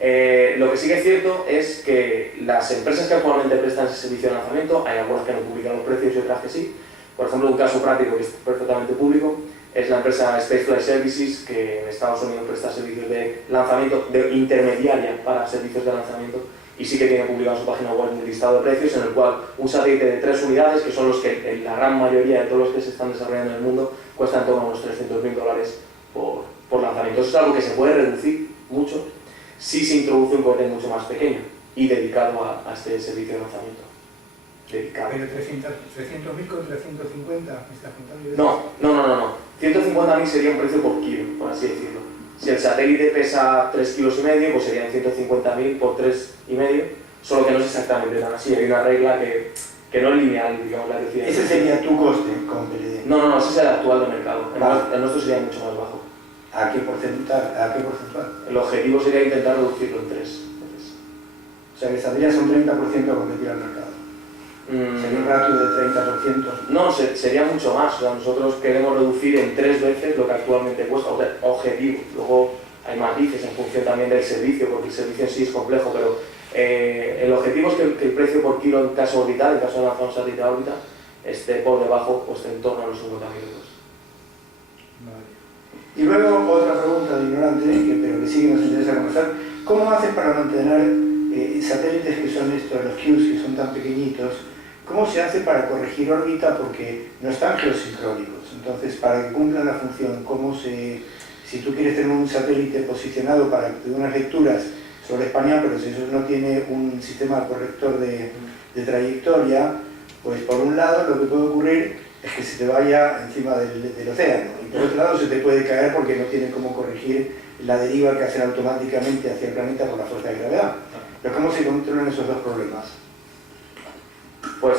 Lo que sí que es cierto es que las empresas que actualmente prestan ese servicio de lanzamiento, hay algunas que no publican los precios y otras que sí. Por ejemplo, un caso práctico que es perfectamente público es la empresa Spaceflight Services, que en Estados Unidos presta servicios de lanzamiento, de intermediaria para servicios de lanzamiento, y sí que tiene publicado en su página web un listado de precios en el cual un satélite de 3 unidades, que son los que en la gran mayoría de todos los que se están desarrollando en el mundo, cuesta en torno a unos $300.000 por lanzamiento. Eso es algo que se puede reducir mucho si se introduce un cohete mucho más pequeño y dedicado a este servicio de lanzamiento. Dedicado. Pero 300.000 con 350, ¿me estás contando? No. 150.000 sería un precio por kilo, por así decirlo. Si el satélite pesa 3,5 kilos, pues serían 150.000 por 3,5, solo que no es exactamente tan así. Hay una regla que no es lineal, digamos, la que Ese sería tu coste con PLD. No, ese es el actual del mercado. El nuestro sería mucho más bajo. ¿A qué porcentaje? El objetivo sería intentar reducirlo en 3. O sea, que saldrías un 30% a competir al mercado. Sería un ratio de 30%. No, sería mucho más. O sea, nosotros queremos reducir en 3 veces lo que actualmente cuesta. O sea, objetivo. Luego hay matices en función también del servicio, porque el servicio en sí es complejo, pero el objetivo es que el precio por kilo en caso orbital, en caso de lanzar un satélite a órbita, esté por debajo, o esté en torno a los 50.000 euros. Y luego otra pregunta de ignorante, pero que sí que nos interesa conversar. ¿Cómo haces para mantener satélites que son estos, los Qs, que son tan pequeñitos? ¿Cómo se hace para corregir órbita? Porque no están geosincrónicos. Entonces, para que cumplan la función, si tú quieres tener un satélite posicionado para que te dé unas lecturas sobre España, pero si eso no tiene un sistema corrector de trayectoria, pues por un lado lo que puede ocurrir es que se te vaya encima del océano, y por otro lado se te puede caer porque no tiene cómo corregir la deriva que hacen automáticamente hacia el planeta por la fuerza de gravedad. Pero ¿cómo se controlan esos dos problemas? Pues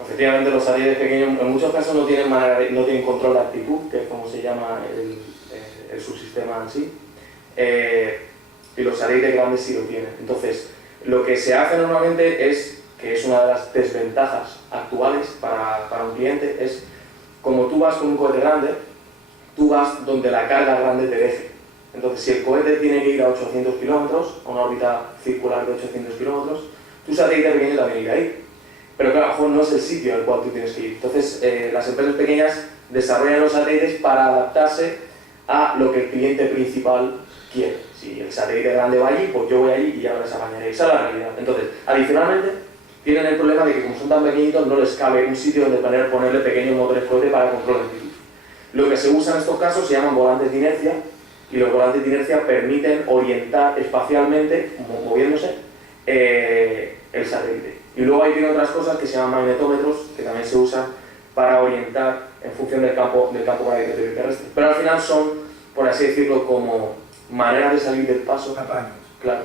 efectivamente los satélites pequeños en muchos casos no tienen control de actitud, que es como se llama el subsistema en sí, y los satélites grandes sí lo tienen. Entonces, lo que se hace normalmente es, que es una de las desventajas actuales para un cliente, es como tú vas con un cohete grande, tú vas donde la carga grande te deje. Entonces, si el cohete tiene que ir a 800 kilómetros, a una órbita circular de 800 kilómetros, tu satélite pequeño también irá ahí. Pero claro, a lo mejor no es el sitio al cual tú tienes que ir. Entonces, las empresas pequeñas desarrollan los satélites para adaptarse a lo que el cliente principal quiere. Si el satélite grande va allí, pues yo voy allí y ya me les apañaré. Esa es la realidad. Entonces, adicionalmente, tienen el problema de que como son tan pequeñitos no les cabe un sitio donde ponerle pequeños motores cohete para control de actitud. Lo que se usa en estos casos se llaman volantes de inercia, y los volantes de inercia permiten orientar espacialmente, moviéndose, el satélite. Y luego hay otras cosas que se llaman magnetómetros, que también se usan para orientar en función del campo magnético terrestre. Pero al final son, por así decirlo, como maneras de salir del paso. Apaños. Claro.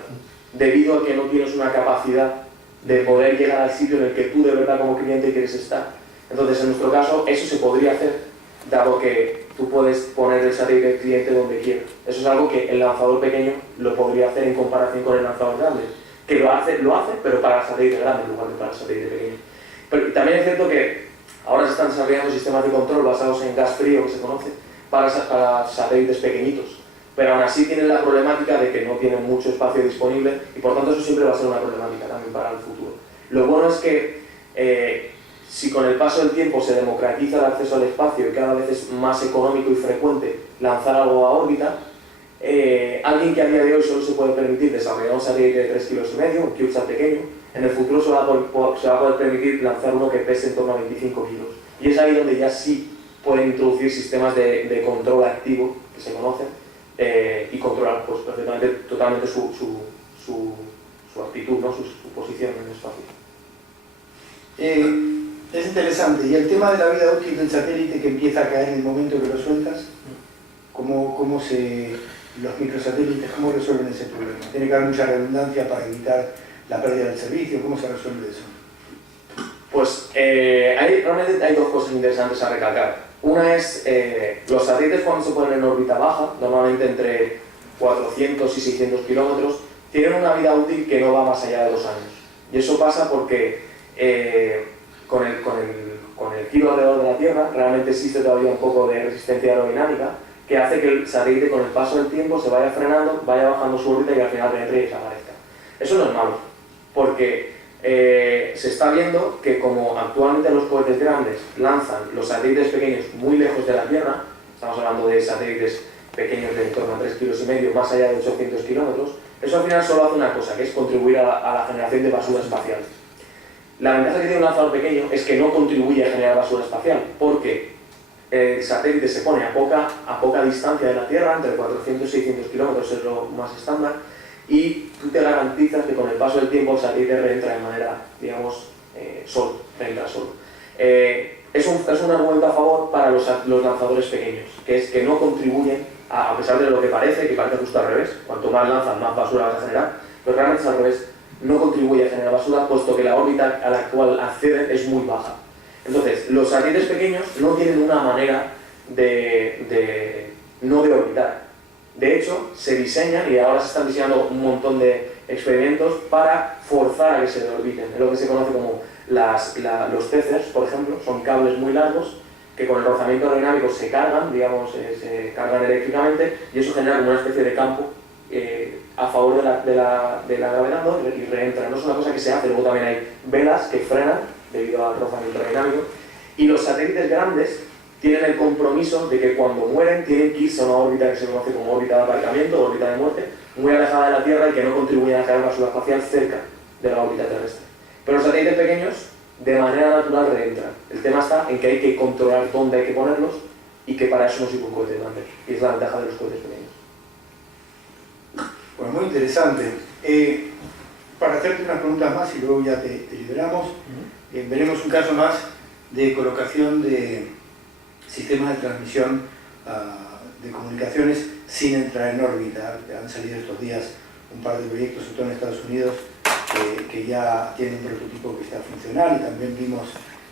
Debido a que no tienes una capacidad de poder llegar al sitio en el que tú de verdad como cliente quieres estar. Entonces, en nuestro caso, eso se podría hacer, dado que tú puedes poner el satélite del cliente donde quieras. Eso es algo que el lanzador pequeño lo podría hacer en comparación con el lanzador grande, que lo hace, pero para el satélite grande en lugar de para el satélite pequeño. Pero también es cierto que ahora se están desarrollando sistemas de control basados en gas frío, que se conoce, para satélites pequeñitos. Pero aún así tienen la problemática de que no tienen mucho espacio disponible, y por tanto eso siempre va a ser una problemática también para el futuro. Lo bueno es que si con el paso del tiempo se democratiza el acceso al espacio y cada vez es más económico y frecuente lanzar algo a órbita, alguien que a día de hoy solo se puede permitir desarrollar un satélite de 3,5 kilos, un CubeSat pequeño, en el futuro se va a poder permitir lanzar uno que pese en torno a 25 kilos. Y es ahí donde ya sí pueden introducir sistemas de control activo, que se conocen, y controlar pues, perfectamente, totalmente su actitud, ¿no? su posición en el espacio. Es interesante. ¿Y el tema de la vida útil del satélite que empieza a caer en el momento que lo sueltas? Los microsatélites, ¿cómo resuelven ese problema? ¿Tiene que haber mucha redundancia para evitar la pérdida del servicio? ¿Cómo se resuelve eso? Pues realmente hay dos cosas interesantes a recalcar. Una es los satélites cuando se ponen en órbita baja, normalmente entre 400 y 600 kilómetros, tienen una vida útil que no va más allá de 2 años. Y eso pasa porque con el giro alrededor de la Tierra realmente existe todavía un poco de resistencia aerodinámica, que hace que el satélite con el paso del tiempo se vaya frenando, vaya bajando su órbita y al final penetre y desaparezca. Eso no es malo, porque se está viendo que como actualmente los cohetes grandes lanzan los satélites pequeños muy lejos de la Tierra, estamos hablando de satélites pequeños de en torno a 3,5 kilos, más allá de 800 kilómetros, eso al final solo hace una cosa, que es contribuir a la generación de basura espacial. La ventaja que tiene un lanzador pequeño es que no contribuye a generar basura espacial, porque el satélite se pone a poca distancia de la Tierra, entre 400 y 600 kilómetros es lo más estándar, y tú te garantizas que con el paso del tiempo el satélite reentra de manera, digamos, reentra solo. Es un argumento a favor para los lanzadores pequeños, que es que no contribuyen, a pesar de lo que parece justo al revés, cuanto más lanzas, más basura vas a generar, pero realmente es al revés, no contribuye a generar basura, puesto que la órbita a la cual acceden es muy baja. Entonces, los satélites pequeños no tienen una manera no de orbitar. De hecho, se diseñan, y ahora se están diseñando un montón de experimentos para forzar a que se orbiten. Es lo que se conoce como los phasers, por ejemplo, son cables muy largos que con el rozamiento aerodinámico se cargan, digamos, se cargan eléctricamente, y eso genera como una especie de campo a favor de la gravedad, ¿no? Y reentran. No es una cosa que se hace, luego también hay velas que frenan debido al rozamiento aerodinámico, y los satélites grandes tienen el compromiso de que cuando mueren tienen que irse a una órbita que se conoce como órbita de aparcamiento, órbita de muerte, muy alejada de la Tierra y que no contribuyen a generar basura espacial cerca de la órbita terrestre. Pero los satélites pequeños, de manera natural, reentran. El tema está en que hay que controlar dónde hay que ponerlos y que para eso no sirve un cohete grande. Y es la ventaja de los cohetes pequeños. Pues muy interesante. Para hacerte unas preguntas más y luego ya te liberamos, veremos un caso más de colocación de sistemas de transmisión de comunicaciones sin entrar en órbita. Han salido estos días un par de proyectos, sobre todo en Estados Unidos, que ya tienen un prototipo que está funcional, y también vimos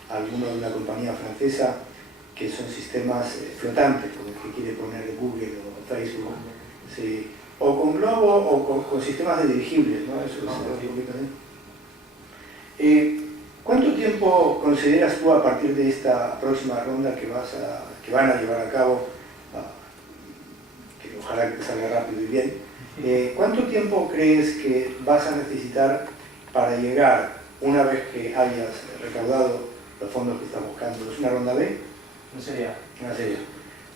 algunos de una compañía francesa que son sistemas flotantes, como el que quiere poner Google o Facebook, sí, o con globo o con sistemas de dirigibles, ¿no? Eso es ¿cuánto tiempo consideras tú, a partir de esta próxima ronda que van a llevar a cabo, que ojalá que te salga rápido y bien, cuánto tiempo crees que vas a necesitar para llegar, una vez que hayas recaudado los fondos que estás buscando? ¿Es una ronda B? No sería. Una serie.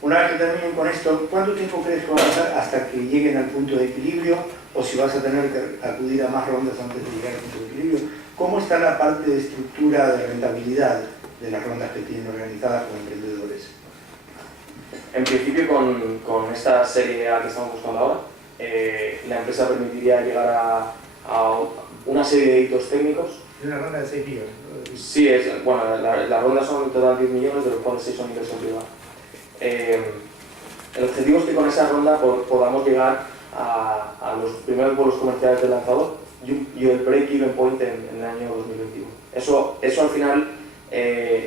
Una vez que terminen con esto, ¿cuánto tiempo crees que va a pasar hasta que lleguen al punto de equilibrio? O si vas a tener que acudir a más rondas antes de llegar al punto de equilibrio. ¿Cómo está la parte de estructura de rentabilidad de las rondas que tienen organizadas con emprendedores? En principio, con esta serie A que estamos buscando ahora, la empresa permitiría llegar a una serie de hitos técnicos. Es una ronda de 6 millones, ¿no? Sí, bueno, las rondas son en total 10 millones, de los cuales 6 son inversión privada. El objetivo es que con esa ronda podamos llegar a los primeros vuelos comerciales del lanzador y el break-even point en el año 2021. Eso al final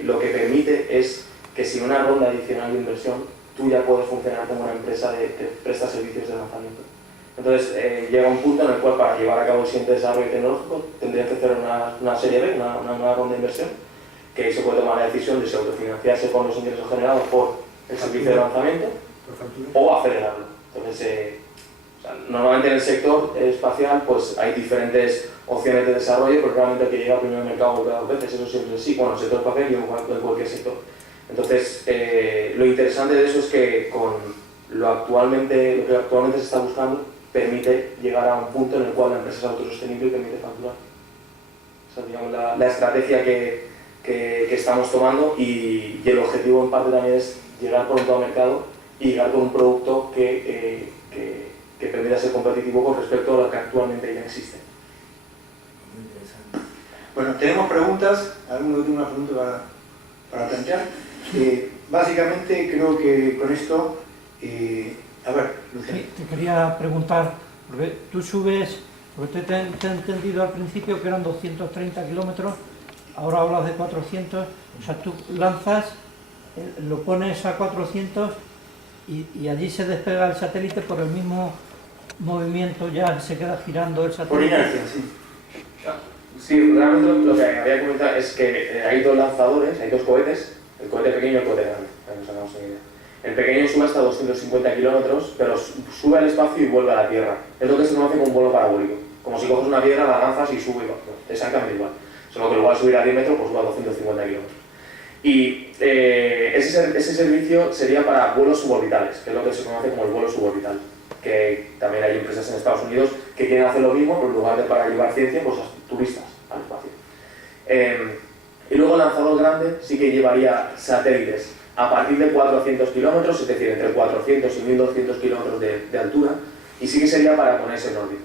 lo que permite es que sin una ronda adicional de inversión tú ya puedes funcionar como una empresa que presta servicios de lanzamiento. Entonces llega un punto en el cual, para llevar a cabo el siguiente desarrollo tecnológico, tendrías que hacer una serie B, una nueva ronda de inversión, que ahí se puede tomar la decisión de si autofinanciarse con los ingresos generados por el servicio de lanzamiento o acelerarlo. Entonces, normalmente en el sector espacial pues hay diferentes opciones de desarrollo, pero realmente el que llega primero al mercado golpea 2 veces, eso siempre es así, bueno, el sector espacial y en cualquier sector. Entonces, lo interesante de eso es que con lo que actualmente se está buscando permite llegar a un punto en el cual la empresa es autosostenible y permite facturar. Esa es, digamos, la estrategia que estamos tomando, y el objetivo en parte también es llegar pronto al mercado y llegar con un producto que permita ser competitivo con respecto a lo que actualmente ya existe. Muy interesante. Bueno, tenemos preguntas. ¿Alguno tiene una pregunta para plantear? Básicamente creo que con esto... a ver, Luciano. Sí, te quería preguntar, porque tú subes, porque te he entendido al principio que eran 230 kilómetros, ahora hablas de 400, o sea, tú lanzas, lo pones a 400 y allí se despega el satélite por el mismo movimiento, ya se queda girando el satélite. Por inercia, sí. Sí, realmente lo que había comentado es que hay dos lanzadores, hay dos cohetes, el cohete pequeño y el cohete grande, para que nos hagamos una idea. El pequeño sube hasta 250 kilómetros, pero sube al espacio y vuelve a la Tierra. Es lo que se conoce como un vuelo parabólico. Como si coges una piedra, la lanzas y sube y va. Exactamente igual. Solo que luego al subir a 10 metros, pues va a 250 kilómetros. Y ese servicio sería para vuelos suborbitales, que es lo que se conoce como el vuelo suborbital. Que también hay empresas en Estados Unidos que quieren hacer lo mismo, pero en lugar de para llevar ciencia, pues a turistas al espacio. Y luego el lanzador grande sí que llevaría satélites a partir de 400 kilómetros, es decir, entre 400 y 1200 kilómetros de altura, y sí que sería para ponerse en órbita.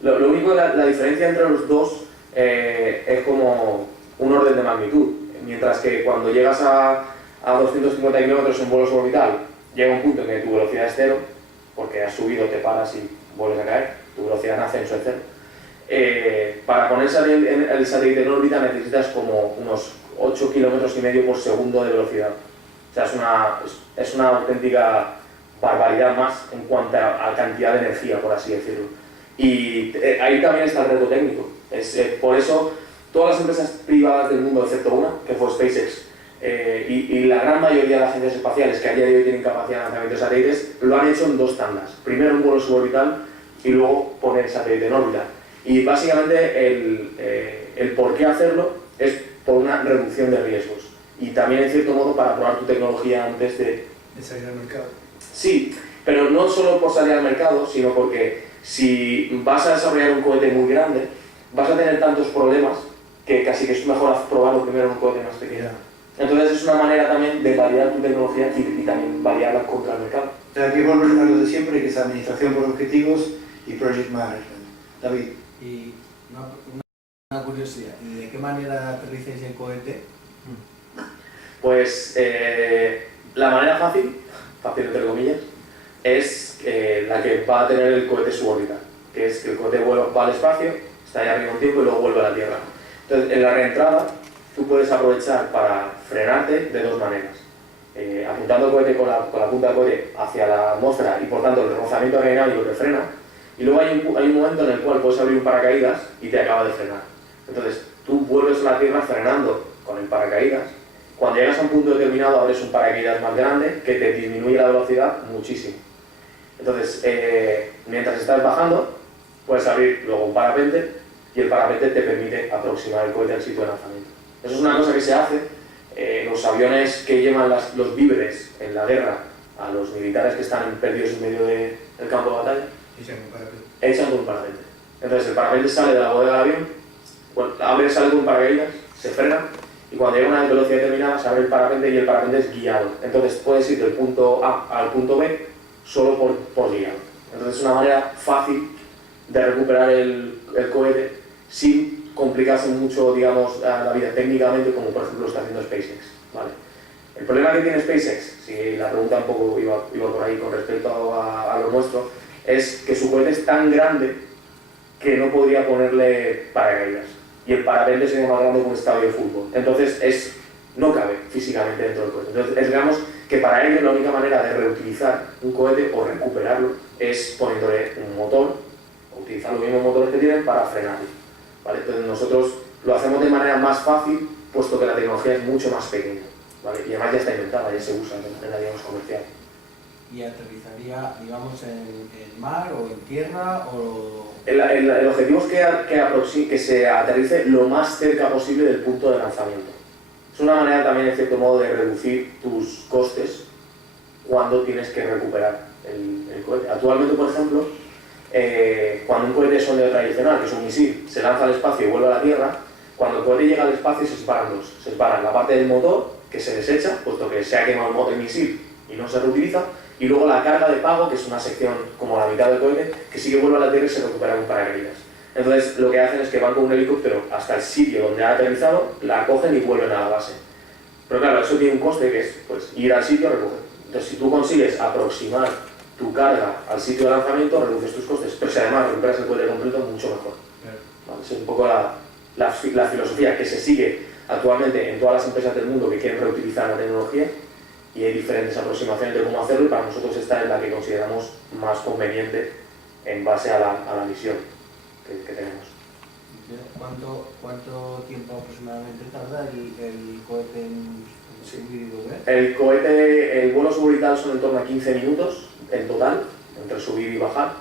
Lo único, la diferencia entre los dos es como un orden de magnitud. Mientras que cuando llegas a 250 kilómetros en vuelo suborbital, llega un punto en que tu velocidad es cero, porque has subido, te paras y vuelves a caer, tu velocidad en ascenso es cero. Para poner el satélite en órbita necesitas como unos 8 kilómetros y medio por segundo de velocidad. O sea, es una auténtica barbaridad más en cuanto a cantidad de energía, por así decirlo. Y ahí también está el reto técnico. Por eso todas las empresas privadas del mundo, excepto una, que fue SpaceX, y la gran mayoría de las agencias espaciales que a día de hoy tienen capacidad de lanzamiento de satélites, lo han hecho en dos tandas. Primero un vuelo suborbital y luego poner el satélite en órbita. Y básicamente el por qué hacerlo es por una reducción de riesgos. Y también, en cierto modo, para probar tu tecnología antes de salir al mercado. Sí, pero no solo por salir al mercado, sino porque si vas a desarrollar un cohete muy grande, vas a tener tantos problemas que casi que es mejor probarlo primero en un cohete más pequeño. Entonces es una manera también de validar tu tecnología y también validarla contra el mercado. O sea, aquí volvemos a lo de siempre, que es administración por objetivos y project management. David. Y una curiosidad, ¿y de qué manera aterrizáis el cohete? Pues la manera fácil entre comillas, es la que va a tener el cohete suborbital, que es que el cohete va al espacio, está ahí arriba un tiempo y luego vuelve a la Tierra. Entonces, en la reentrada, tú puedes aprovechar para frenarte de dos maneras. Apuntando el cohete con la punta del cohete hacia la atmósfera y por tanto el rozamiento aerodinámico te frena, y luego hay un momento en el cual puedes abrir un paracaídas y te acaba de frenar. Entonces, tú vuelves a la Tierra frenando con el paracaídas. Cuando llegas a un punto determinado abres un paracaídas más grande que te disminuye la velocidad muchísimo. Entonces, mientras estás bajando, puedes abrir luego un parapente y el parapente te permite aproximar el cohete al sitio de lanzamiento. Eso es una cosa que se hace. Los aviones que llevan los víveres en la guerra a los militares que están perdidos en medio del campo de batalla, echan con un parapente. Entonces el parapente sale de la bodega del avión, sale con un paracaídas, se frena, y cuando llega a una velocidad determinada se abre el parapente y el parapente es guiado. Entonces puedes ir del punto A al punto B solo por guiado. Entonces es una manera fácil de recuperar el cohete sin complicarse mucho, digamos, la vida técnicamente, como por ejemplo lo está haciendo SpaceX, ¿vale? El problema que tiene SpaceX, si la pregunta un poco iba por ahí con respecto a lo nuestro, es que su cohete es tan grande que no podría ponerle paracaídas. Y el parapente sería más grande que un estadio de fútbol. Entonces no cabe físicamente dentro del cohete. Entonces digamos que para ellos la única manera de reutilizar un cohete o recuperarlo es poniéndole un motor, o utilizar los mismos motores que tienen para frenarlo, ¿vale? Entonces nosotros lo hacemos de manera más fácil, puesto que la tecnología es mucho más pequeña, ¿vale? Y además ya está inventada, ya se usa de manera, digamos, comercial. ¿Y aterrizaría, digamos, en mar o en tierra? O... El objetivo es que se aterrice lo más cerca posible del punto de lanzamiento. Es una manera también, en cierto modo, de reducir tus costes cuando tienes que recuperar el cohete. Actualmente, por ejemplo, cuando un cohete sondeo tradicional, que es un misil, se lanza al espacio y vuelve a la Tierra, cuando el cohete llega al espacio se separan dos. Se separan la parte del motor, que se desecha, puesto que se ha quemado el misil y no se reutiliza, y luego la carga de pago, que es una sección como la mitad del cohete, que sí que vuelve a la Tierra y se recupera con paracaídas. Entonces lo que hacen es que van con un helicóptero hasta el sitio donde ha aterrizado, la cogen y vuelven a la base. Pero claro, eso tiene un coste que es pues, ir al sitio y recoger. Entonces si tú consigues aproximar tu carga al sitio de lanzamiento, reduces tus costes, pero si además recuperas el cohete completo, mucho mejor. ¿Vale? Esa es un poco la filosofía que se sigue actualmente en todas las empresas del mundo que quieren reutilizar la tecnología, y hay diferentes aproximaciones de cómo hacerlo, y para nosotros esta es la que consideramos más conveniente en base a la misión que tenemos. ¿Cuánto tiempo aproximadamente tarda el cohete en Sí, lo ves. El cohete, el vuelo suborbital son en torno a 15 minutos en total, entre subir y bajar,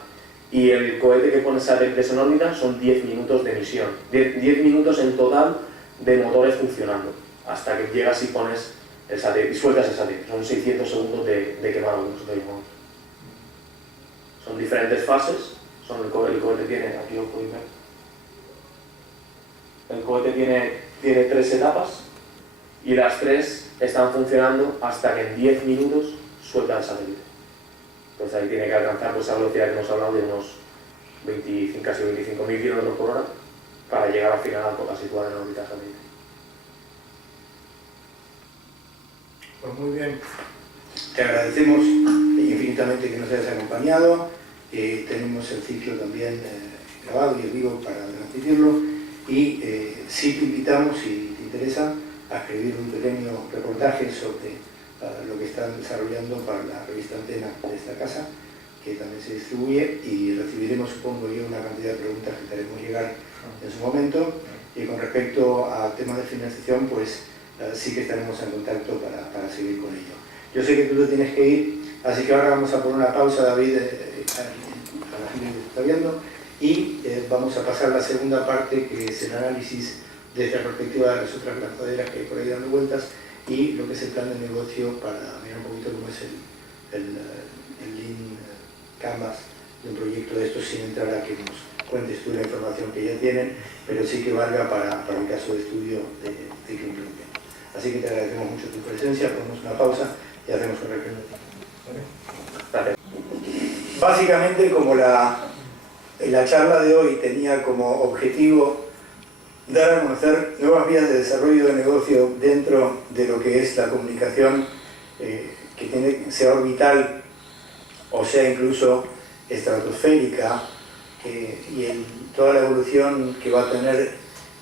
y el cohete que pones satélites en órbita son 10 minutos de misión, 10 minutos en total de motores funcionando, hasta que llegas y pones el satélite, y sueltas el satélite. Son 600 segundos de quemado, nosotros llamamos. Son diferentes fases, el cohete tiene, aquí lo podéis ver, el cohete tiene 3 etapas, y las 3 están funcionando hasta que en 10 minutos suelta el satélite. Entonces ahí tiene que alcanzar pues, esa velocidad que hemos hablado de unos 25, casi 25.000 km/h para llegar al final a situar en órbita satélite. Pues muy bien, te agradecemos infinitamente que nos hayas acompañado. Tenemos el ciclo también grabado y en vivo para transmitirlo, y sí te invitamos, si te interesa, a escribir un pequeño reportaje sobre lo que están desarrollando para la revista Antena de esta casa, que también se distribuye, y recibiremos, supongo yo, una cantidad de preguntas que te haremos llegar en su momento. Y con respecto al tema de financiación, pues sí que estaremos en contacto para seguir con ello. Yo sé que tú te tienes que ir, así que ahora vamos a poner una pausa, David, a la gente que está viendo, y vamos a pasar a la segunda parte, que es el análisis desde la perspectiva de las otras lanzaderas que hay por ahí dando vueltas, y lo que es el plan de negocio, para mirar un poquito cómo es el Lean Canvas de un proyecto de estos, sin entrar a que nos cuentes tú la información que ya tienen, pero sí que valga para el caso de estudio de ciclo implementación. Así que te agradecemos mucho tu presencia, ponemos una pausa y hacemos un recuento. ¿Vale? Básicamente, como la charla de hoy tenía como objetivo dar a conocer nuevas vías de desarrollo de negocio dentro de lo que es la comunicación, sea orbital o sea incluso estratosférica, y toda la evolución que va a tener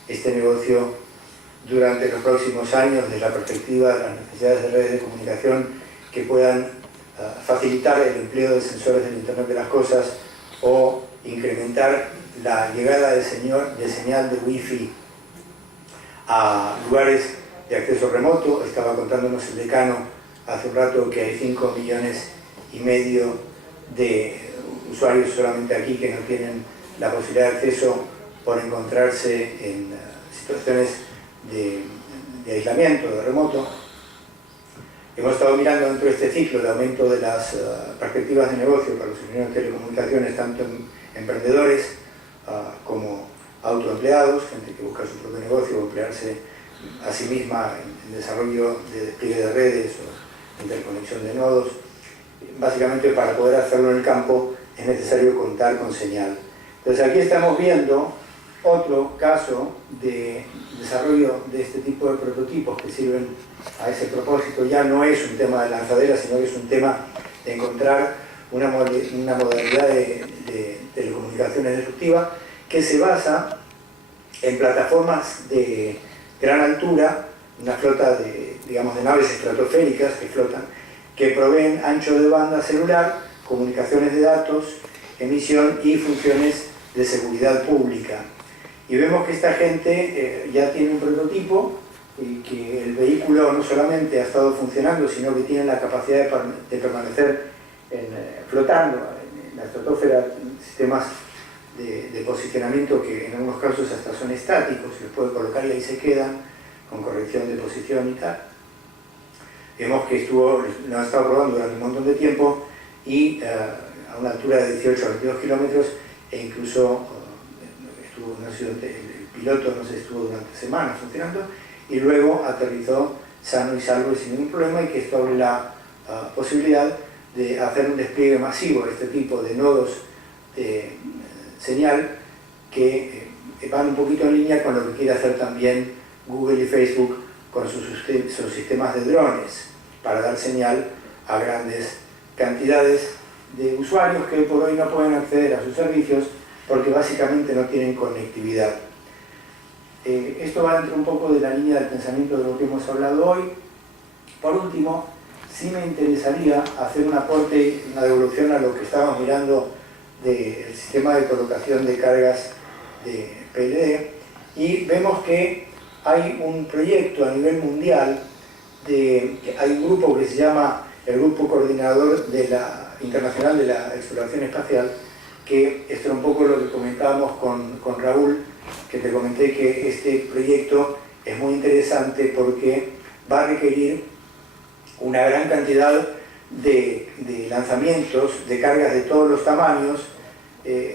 este negocio durante los próximos años, desde la perspectiva de las necesidades de redes de comunicación que puedan facilitar el empleo de sensores del Internet de las Cosas o incrementar la llegada de señal de Wi-Fi a lugares de acceso remoto. Estaba contándonos el decano hace un rato que hay 5,5 millones de usuarios solamente aquí que no tienen la posibilidad de acceso por encontrarse en situaciones de aislamiento, de remoto. Hemos estado mirando dentro de este ciclo el aumento de las perspectivas de negocio para los ingenieros de telecomunicaciones, tanto emprendedores como autoempleados, gente que busca su propio negocio o emplearse a sí misma en desarrollo de despliegue de redes o interconexión de nodos. Básicamente, para poder hacerlo en el campo es necesario contar con señal. Entonces aquí estamos viendo otro caso de desarrollo de este tipo de prototipos que sirven a ese propósito. Ya no es un tema de lanzadera, sino que es un tema de encontrar una modalidad de telecomunicaciones disruptiva que se basa en plataformas de gran altura, una flota de naves estratosféricas que flotan, que proveen ancho de banda celular, comunicaciones de datos, emisión y funciones de seguridad pública. Y vemos que esta gente ya tiene un prototipo y que el vehículo no solamente ha estado funcionando, sino que tiene la capacidad de permanecer flotando en la estratosfera, sistemas de posicionamiento que en algunos casos hasta son estáticos, se los puede colocar y ahí se quedan, con corrección de posición y tal. Vemos que lo han estado probando durante un montón de tiempo y a una altura de 18 a 22 kilómetros, e incluso el piloto estuvo durante semanas funcionando, y luego aterrizó sano y salvo y sin ningún problema, y que esto abre la posibilidad de hacer un despliegue masivo de este tipo de nodos de señal que van un poquito en línea con lo que quiere hacer también Google y Facebook con sus sistemas de drones, para dar señal a grandes cantidades de usuarios que por hoy no pueden acceder a sus servicios porque básicamente no tienen conectividad. Esto va dentro un poco de la línea del pensamiento de lo que hemos hablado hoy. Por último, sí me interesaría hacer un aporte, una devolución a lo que estábamos mirando del sistema de colocación de cargas de PLD, y vemos que hay un proyecto a nivel mundial hay un grupo que se llama el Grupo Coordinador Internacional de la Exploración Espacial, que esto era un poco lo que comentábamos con Raúl, que te comenté que este proyecto es muy interesante porque va a requerir una gran cantidad de lanzamientos, de cargas de todos los tamaños,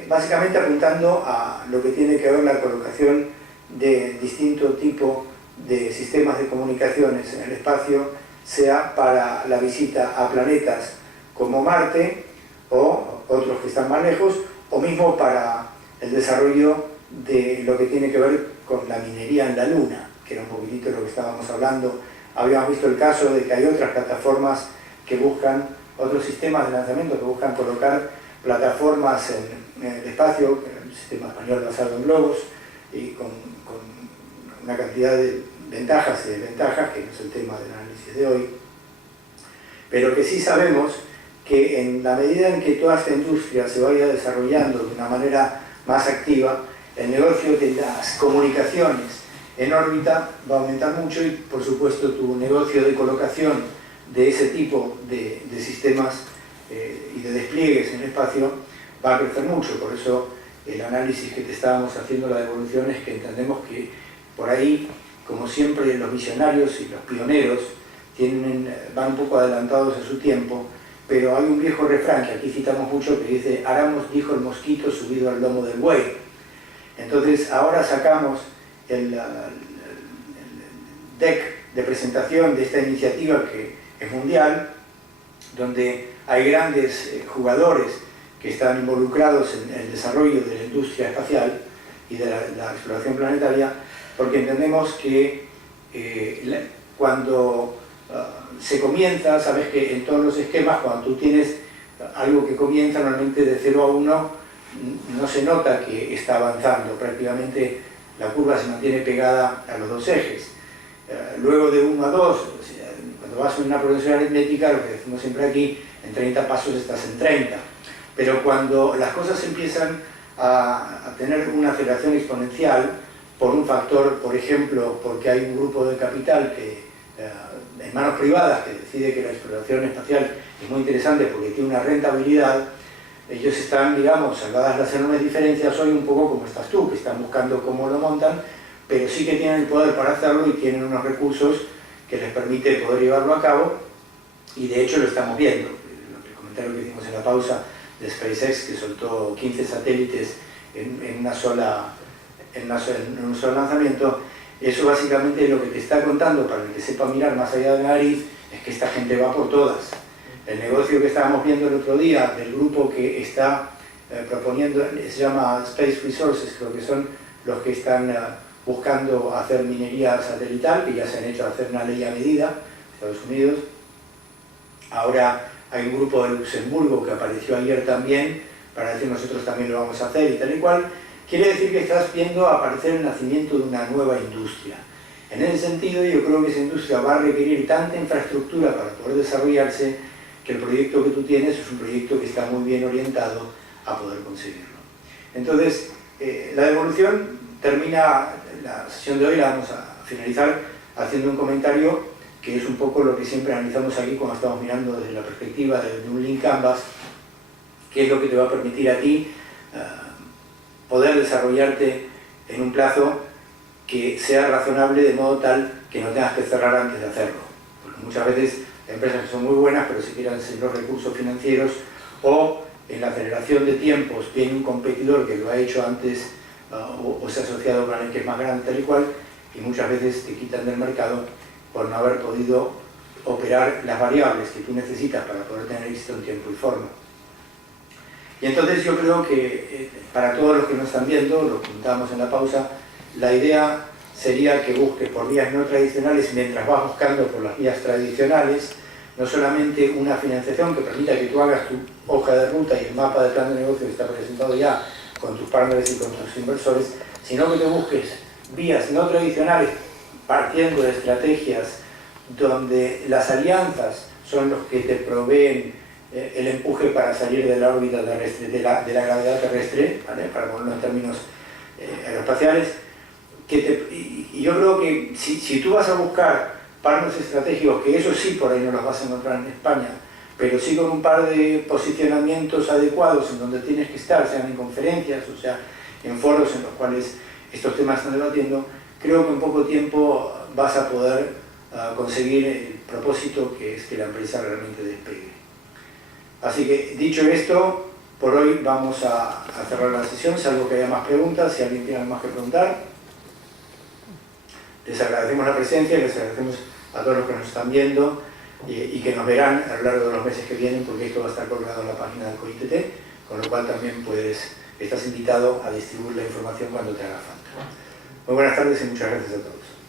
básicamente apuntando a lo que tiene que ver la colocación de distinto tipo de sistemas de comunicaciones en el espacio, sea para la visita a planetas como Marte o otros que están más lejos, o mismo para el desarrollo de lo que tiene que ver con la minería en la Luna, que era un poquitito de lo que estábamos hablando. Habíamos visto el caso de que hay otras plataformas que buscan, otros sistemas de lanzamiento que buscan colocar plataformas en el espacio, el sistema español basado en globos, y con una cantidad de ventajas y desventajas, que no es el tema del análisis de hoy, pero que sí sabemos que en la medida en que toda esta industria se vaya desarrollando de una manera más activa, el negocio de las comunicaciones en órbita va a aumentar mucho y, por supuesto, tu negocio de colocación de ese tipo de sistemas y de despliegues en el espacio va a crecer mucho. Por eso el análisis que te estábamos haciendo, la devolución, es que entendemos que por ahí, como siempre, los visionarios y los pioneros van un poco adelantados a su tiempo, pero hay un viejo refrán que aquí citamos mucho que dice: Aramos dijo el mosquito subido al lomo del buey. Entonces ahora sacamos el deck de presentación de esta iniciativa, que es mundial, donde hay grandes jugadores que están involucrados en el desarrollo de la industria espacial y de la exploración planetaria, porque entendemos que cuando se comienza, sabes que en todos los esquemas, cuando tú tienes algo que comienza normalmente de 0 a 1, no se nota que está avanzando, prácticamente la curva se mantiene pegada a los dos ejes. Luego de 1 a 2, cuando vas en una progresión aritmética, lo que decimos siempre aquí, en 30 pasos estás en 30. Pero cuando las cosas empiezan a tener una aceleración exponencial, por un factor, por ejemplo, porque hay un grupo de capital que en manos privadas que decide que la exploración espacial es muy interesante porque tiene una rentabilidad, ellos están, digamos, salvadas las enormes diferencias hoy, un poco como estás tú, que están buscando cómo lo montan, pero sí que tienen el poder para hacerlo y tienen unos recursos que les permite poder llevarlo a cabo, y de hecho lo estamos viendo. El comentario que hicimos en la pausa de SpaceX, que soltó 15 satélites en un solo lanzamiento, eso básicamente lo que te está contando, para el que sepa mirar más allá de la nariz, es que esta gente va por todas. El negocio que estábamos viendo el otro día del grupo que está proponiendo, se llama Space Resources, creo que son los que están buscando hacer minería satelital, que ya se han hecho hacer una ley a medida, Estados Unidos. Ahora hay un grupo de Luxemburgo que apareció ayer también, para decir nosotros también lo vamos a hacer y tal y cual. Quiere decir que estás viendo aparecer el nacimiento de una nueva industria. En ese sentido, yo creo que esa industria va a requerir tanta infraestructura para poder desarrollarse, que el proyecto que tú tienes es un proyecto que está muy bien orientado a poder conseguirlo. Entonces, la devolución termina, la sesión de hoy la vamos a finalizar haciendo un comentario que es un poco lo que siempre analizamos aquí cuando estamos mirando desde la perspectiva de un link canvas, que es lo que te va a permitir a ti poder desarrollarte en un plazo que sea razonable, de modo tal que no tengas que cerrar antes de hacerlo. Porque muchas veces hay empresas que son muy buenas, pero si quieren ser los recursos financieros, o en la aceleración de tiempos tiene un competidor que lo ha hecho antes o se ha asociado con alguien que es más grande, tal y cual, y muchas veces te quitan del mercado por no haber podido operar las variables que tú necesitas para poder tener éxito en tiempo y forma. Y entonces yo creo que para todos los que nos están viendo, lo comentábamos en la pausa, la idea sería que busques por vías no tradicionales mientras vas buscando por las vías tradicionales, no solamente una financiación que permita que tú hagas tu hoja de ruta y el mapa de plan de negocio que está presentado ya con tus partners y con tus inversores, sino que te busques vías no tradicionales partiendo de estrategias donde las alianzas son los que te proveen el empuje para salir de la órbita terrestre, de la gravedad terrestre, ¿vale? Para ponerlo en términos aeroespaciales. Y yo creo que si tú vas a buscar partners estratégicos, que eso sí por ahí no los vas a encontrar en España, pero sí con un par de posicionamientos adecuados en donde tienes que estar, sean en conferencias, o sea, en foros en los cuales estos temas están debatiendo, creo que en poco tiempo vas a poder conseguir el propósito, que es que la empresa realmente despegue. Así que, dicho esto, por hoy vamos a cerrar la sesión, salvo que haya más preguntas, si alguien tiene algo más que preguntar. Les agradecemos la presencia, les agradecemos a todos los que nos están viendo y que nos verán a lo largo de los meses que vienen, porque esto va a estar colgado en la página del COITT, con lo cual también estás invitado a distribuir la información cuando te haga falta. Muy buenas tardes y muchas gracias a todos.